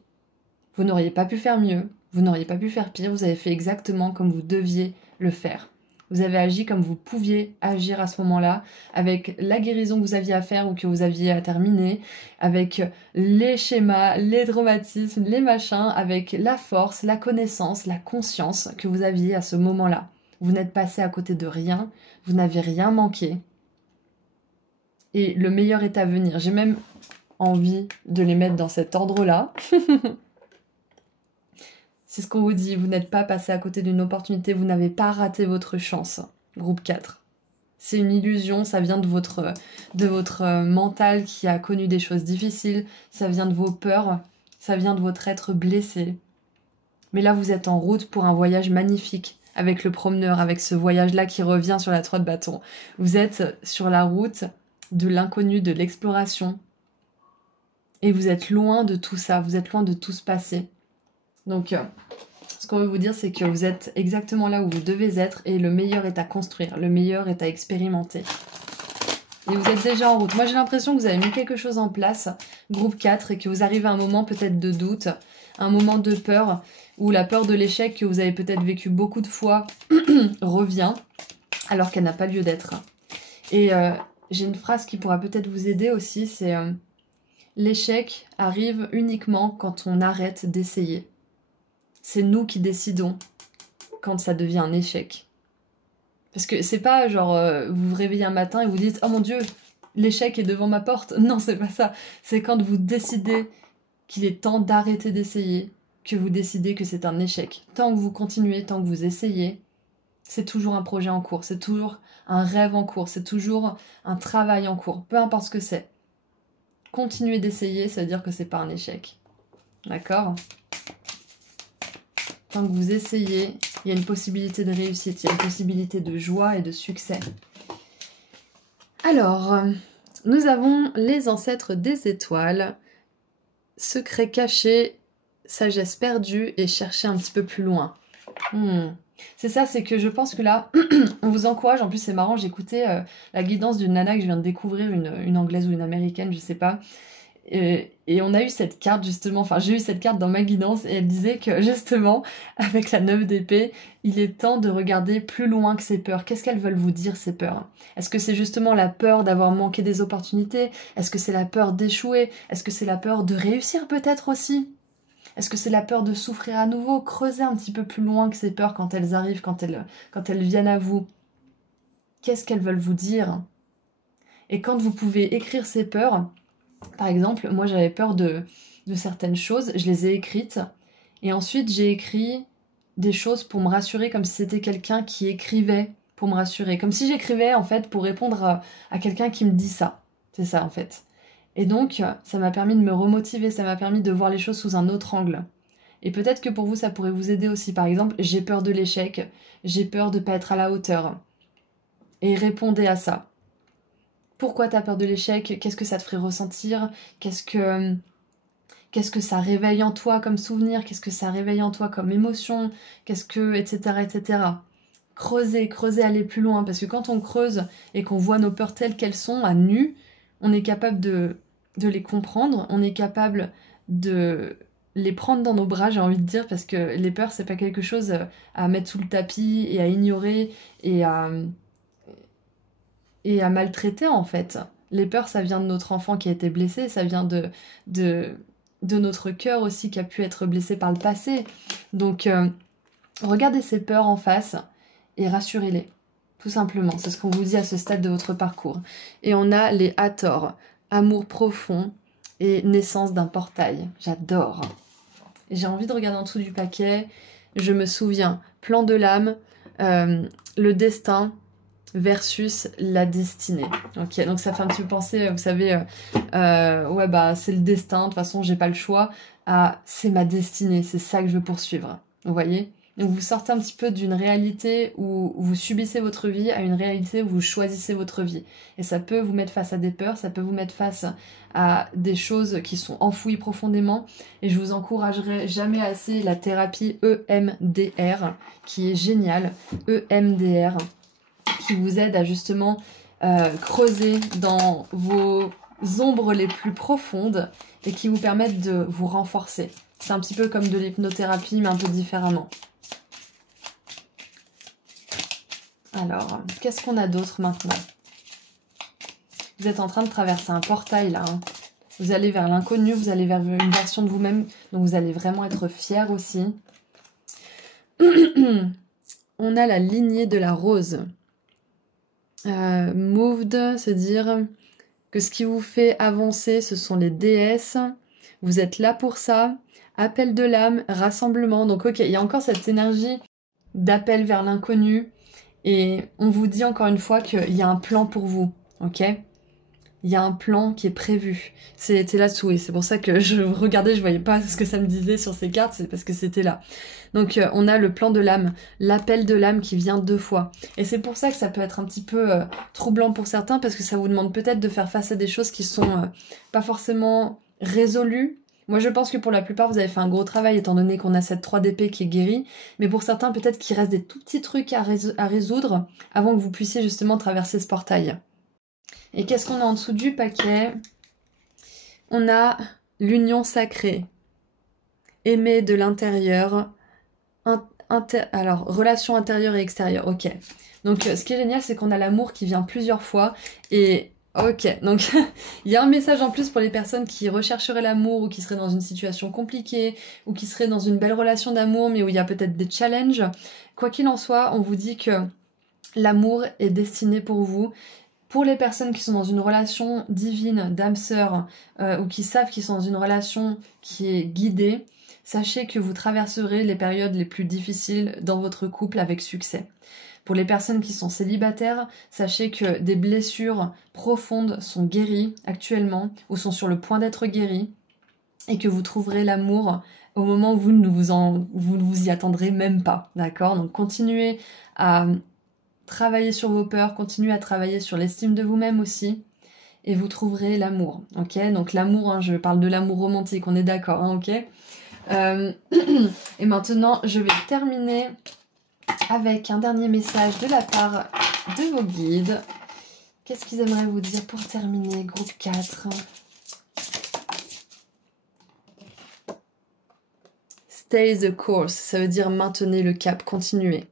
Vous n'auriez pas pu faire mieux, vous n'auriez pas pu faire pire, vous avez fait exactement comme vous deviez le faire. Vous avez agi comme vous pouviez agir à ce moment-là, avec la guérison que vous aviez à faire ou que vous aviez à terminer, avec les schémas, les traumatismes, les machins, avec la force, la connaissance, la conscience que vous aviez à ce moment-là. Vous n'êtes passé à côté de rien, vous n'avez rien manqué. Et le meilleur est à venir. J'ai même envie de les mettre dans cet ordre-là. C'est ce qu'on vous dit, vous n'êtes pas passé à côté d'une opportunité, vous n'avez pas raté votre chance. Groupe 4. C'est une illusion, ça vient de votre mental qui a connu des choses difficiles, ça vient de vos peurs, ça vient de votre être blessé. Mais là, vous êtes en route pour un voyage magnifique avec le promeneur, avec ce voyage-là qui revient sur la 3 de bâton. Vous êtes sur la route de l'inconnu, de l'exploration. Et vous êtes loin de tout ça, vous êtes loin de tout ce passé. Donc, ce qu'on veut vous dire, c'est que vous êtes exactement là où vous devez être et le meilleur est à construire, le meilleur est à expérimenter. Et vous êtes déjà en route. Moi, j'ai l'impression que vous avez mis quelque chose en place, groupe 4, et que vous arrivez à un moment peut-être de doute, un moment de peur, où la peur de l'échec que vous avez peut-être vécu beaucoup de fois revient, alors qu'elle n'a pas lieu d'être. Et j'ai une phrase qui pourra peut-être vous aider aussi, c'est l'échec arrive uniquement quand on arrête d'essayer. C'est nous qui décidons quand ça devient un échec. Parce que c'est pas genre vous vous réveillez un matin et vous dites « Oh mon Dieu, l'échec est devant ma porte ». Non, c'est pas ça. C'est quand vous décidez qu'il est temps d'arrêter d'essayer, que vous décidez que c'est un échec. Tant que vous continuez, tant que vous essayez, c'est toujours un projet en cours, c'est toujours un rêve en cours, c'est toujours un travail en cours, peu importe ce que c'est. Continuer d'essayer, ça veut dire que c'est pas un échec. D'accord ? Tant que vous essayez, il y a une possibilité de réussite, il y a une possibilité de joie et de succès. Alors, nous avons les ancêtres des étoiles, secrets cachés, sagesse perdue et chercher un petit peu plus loin. C'est ça, c'est que je pense que là, on vous encourage. En plus, c'est marrant, j'écoutais la guidance d'une nana que je viens de découvrir, une anglaise ou une américaine, je sais pas. Et on a eu cette carte justement, enfin j'ai eu cette carte dans ma guidance et elle disait que justement avec la 9 d'épée, il est temps de regarder plus loin que ces peurs. Qu'est-ce qu'elles veulent vous dire ces peurs? Est-ce que c'est justement la peur d'avoir manqué des opportunités? Est-ce que c'est la peur d'échouer? Est-ce que c'est la peur de réussir peut-être aussi? Est-ce que c'est la peur de souffrir à nouveau? Creusez un petit peu plus loin que ces peurs quand elles arrivent, quand elles viennent à vous. Qu'est-ce qu'elles veulent vous dire? Et quand vous pouvez écrire ces peurs, par exemple, moi j'avais peur de certaines choses, je les ai écrites, et ensuite j'ai écrit des choses pour me rassurer, comme si c'était quelqu'un qui écrivait pour me rassurer, comme si j'écrivais en fait pour répondre à quelqu'un qui me dit ça, c'est ça en fait. Et donc ça m'a permis de me remotiver, ça m'a permis de voir les choses sous un autre angle. Et peut-être que pour vous ça pourrait vous aider aussi, par exemple, j'ai peur de l'échec, j'ai peur de ne pas être à la hauteur, et répondez à ça. Pourquoi t'as peur de l'échec? Qu'est-ce que ça te ferait ressentir? Qu'est-ce que ça réveille en toi comme souvenir? Qu'est-ce que ça réveille en toi comme émotion? Etc., etc. Creusez, allez plus loin. Parce que quand on creuse et qu'on voit nos peurs telles qu'elles sont, à nu, on est capable de les comprendre. On est capable de les prendre dans nos bras, j'ai envie de dire. Parce que les peurs, c'est pas quelque chose à mettre sous le tapis et à ignorer et à maltraiter en fait. Les peurs, ça vient de notre enfant qui a été blessé, ça vient de notre cœur aussi qui a pu être blessé par le passé. Donc, regardez ces peurs en face et rassurez-les, tout simplement. C'est ce qu'on vous dit à ce stade de votre parcours. Et on a les Hathor, amour profond et naissance d'un portail. J'adore. Et j'ai envie de regarder en dessous du paquet. Je me souviens, plan de l'âme, le destin versus la destinée. Ok, donc ça fait un petit peu penser, vous savez, ouais bah c'est le destin, de toute façon j'ai pas le choix, à c'est ma destinée, c'est ça que je veux poursuivre. Vous voyez? Donc vous sortez un petit peu d'une réalité où vous subissez votre vie à une réalité où vous choisissez votre vie. Et ça peut vous mettre face à des peurs, ça peut vous mettre face à des choses qui sont enfouies profondément. Et je vous encouragerai jamais assez la thérapie EMDR, qui est géniale. EMDR, qui vous aide à justement creuser dans vos ombres les plus profondes et qui vous permettent de vous renforcer. C'est un petit peu comme de l'hypnothérapie, mais un peu différemment. Alors, qu'est-ce qu'on a d'autre maintenant? Vous êtes en train de traverser un portail là. Hein. Vous allez vers l'inconnu, vous allez vers une version de vous-même, donc vous allez vraiment être fier aussi. On a la lignée de la rose. Moved, c'est dire que ce qui vous fait avancer, ce sont les déesses. Vous êtes là pour ça. Appel de l'âme, rassemblement. Donc ok, il y a encore cette énergie d'appel vers l'inconnu. Et on vous dit encore une fois qu'il y a un plan pour vous. Ok ? Il y a un plan qui est prévu. C'était là-dessous et c'est pour ça que je regardais, je voyais pas ce que ça me disait sur ces cartes, c'est parce que c'était là. Donc on a le plan de l'âme, l'appel de l'âme qui vient 2 fois. Et c'est pour ça que ça peut être un petit peu troublant pour certains parce que ça vous demande peut-être de faire face à des choses qui sont pas forcément résolues. Moi je pense que pour la plupart vous avez fait un gros travail étant donné qu'on a cette 3 d'épée qui est guérie. Mais pour certains peut-être qu'il reste des tout petits trucs à résoudre avant que vous puissiez justement traverser ce portail. Et qu'est-ce qu'on a en dessous du paquet? On a l'union sacrée. Aimer de l'intérieur. Alors, relation intérieure et extérieure. Ok. Donc, ce qui est génial, c'est qu'on a l'amour qui vient plusieurs fois. Et ok. Donc, il y a un message en plus pour les personnes qui rechercheraient l'amour ou qui seraient dans une situation compliquée ou qui seraient dans une belle relation d'amour, mais où il y a peut-être des challenges. Quoi qu'il en soit, on vous dit que l'amour est destiné pour vous. Pour les personnes qui sont dans une relation divine, d'âme sœur, ou qui savent qu'ils sont dans une relation qui est guidée, sachez que vous traverserez les périodes les plus difficiles dans votre couple avec succès. Pour les personnes qui sont célibataires, sachez que des blessures profondes sont guéries actuellement, ou sont sur le point d'être guéries, et que vous trouverez l'amour au moment où vous ne vous y attendrez même pas, d'accord? Donc continuez à travaillez sur vos peurs, continuez à travailler sur l'estime de vous-même aussi, et vous trouverez l'amour, ok? Donc l'amour, hein, je parle de l'amour romantique, on est d'accord, hein, ok? Et maintenant, je vais terminer avec un dernier message de la part de vos guides. Qu'est-ce qu'ils aimeraient vous dire pour terminer, groupe 4? Stay the course, ça veut dire maintenez le cap, continuez.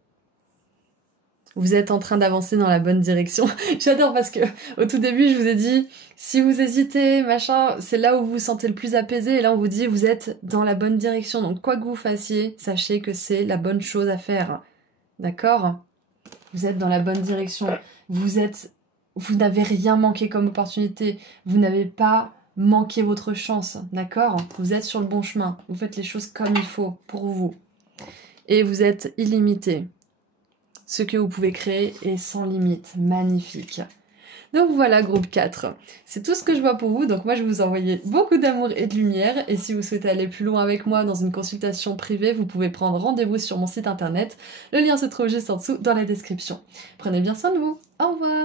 Vous êtes en train d'avancer dans la bonne direction. J'adore parce que au tout début, je vous ai dit, si vous hésitez, machin, c'est là où vous vous sentez le plus apaisé. Et là, on vous dit, vous êtes dans la bonne direction. Donc, quoi que vous fassiez, sachez que c'est la bonne chose à faire. D'accord? Vous êtes dans la bonne direction. Vous n'avez rien manqué comme opportunité. Vous n'avez pas manqué votre chance. D'accord? Vous êtes sur le bon chemin. Vous faites les choses comme il faut pour vous. Et vous êtes illimité. Ce que vous pouvez créer est sans limite. Magnifique. Donc voilà, groupe 4. C'est tout ce que je vois pour vous. Donc moi, je vais vous envoyer beaucoup d'amour et de lumière. Et si vous souhaitez aller plus loin avec moi dans une consultation privée, vous pouvez prendre rendez-vous sur mon site internet. Le lien se trouve juste en dessous dans la description. Prenez bien soin de vous. Au revoir.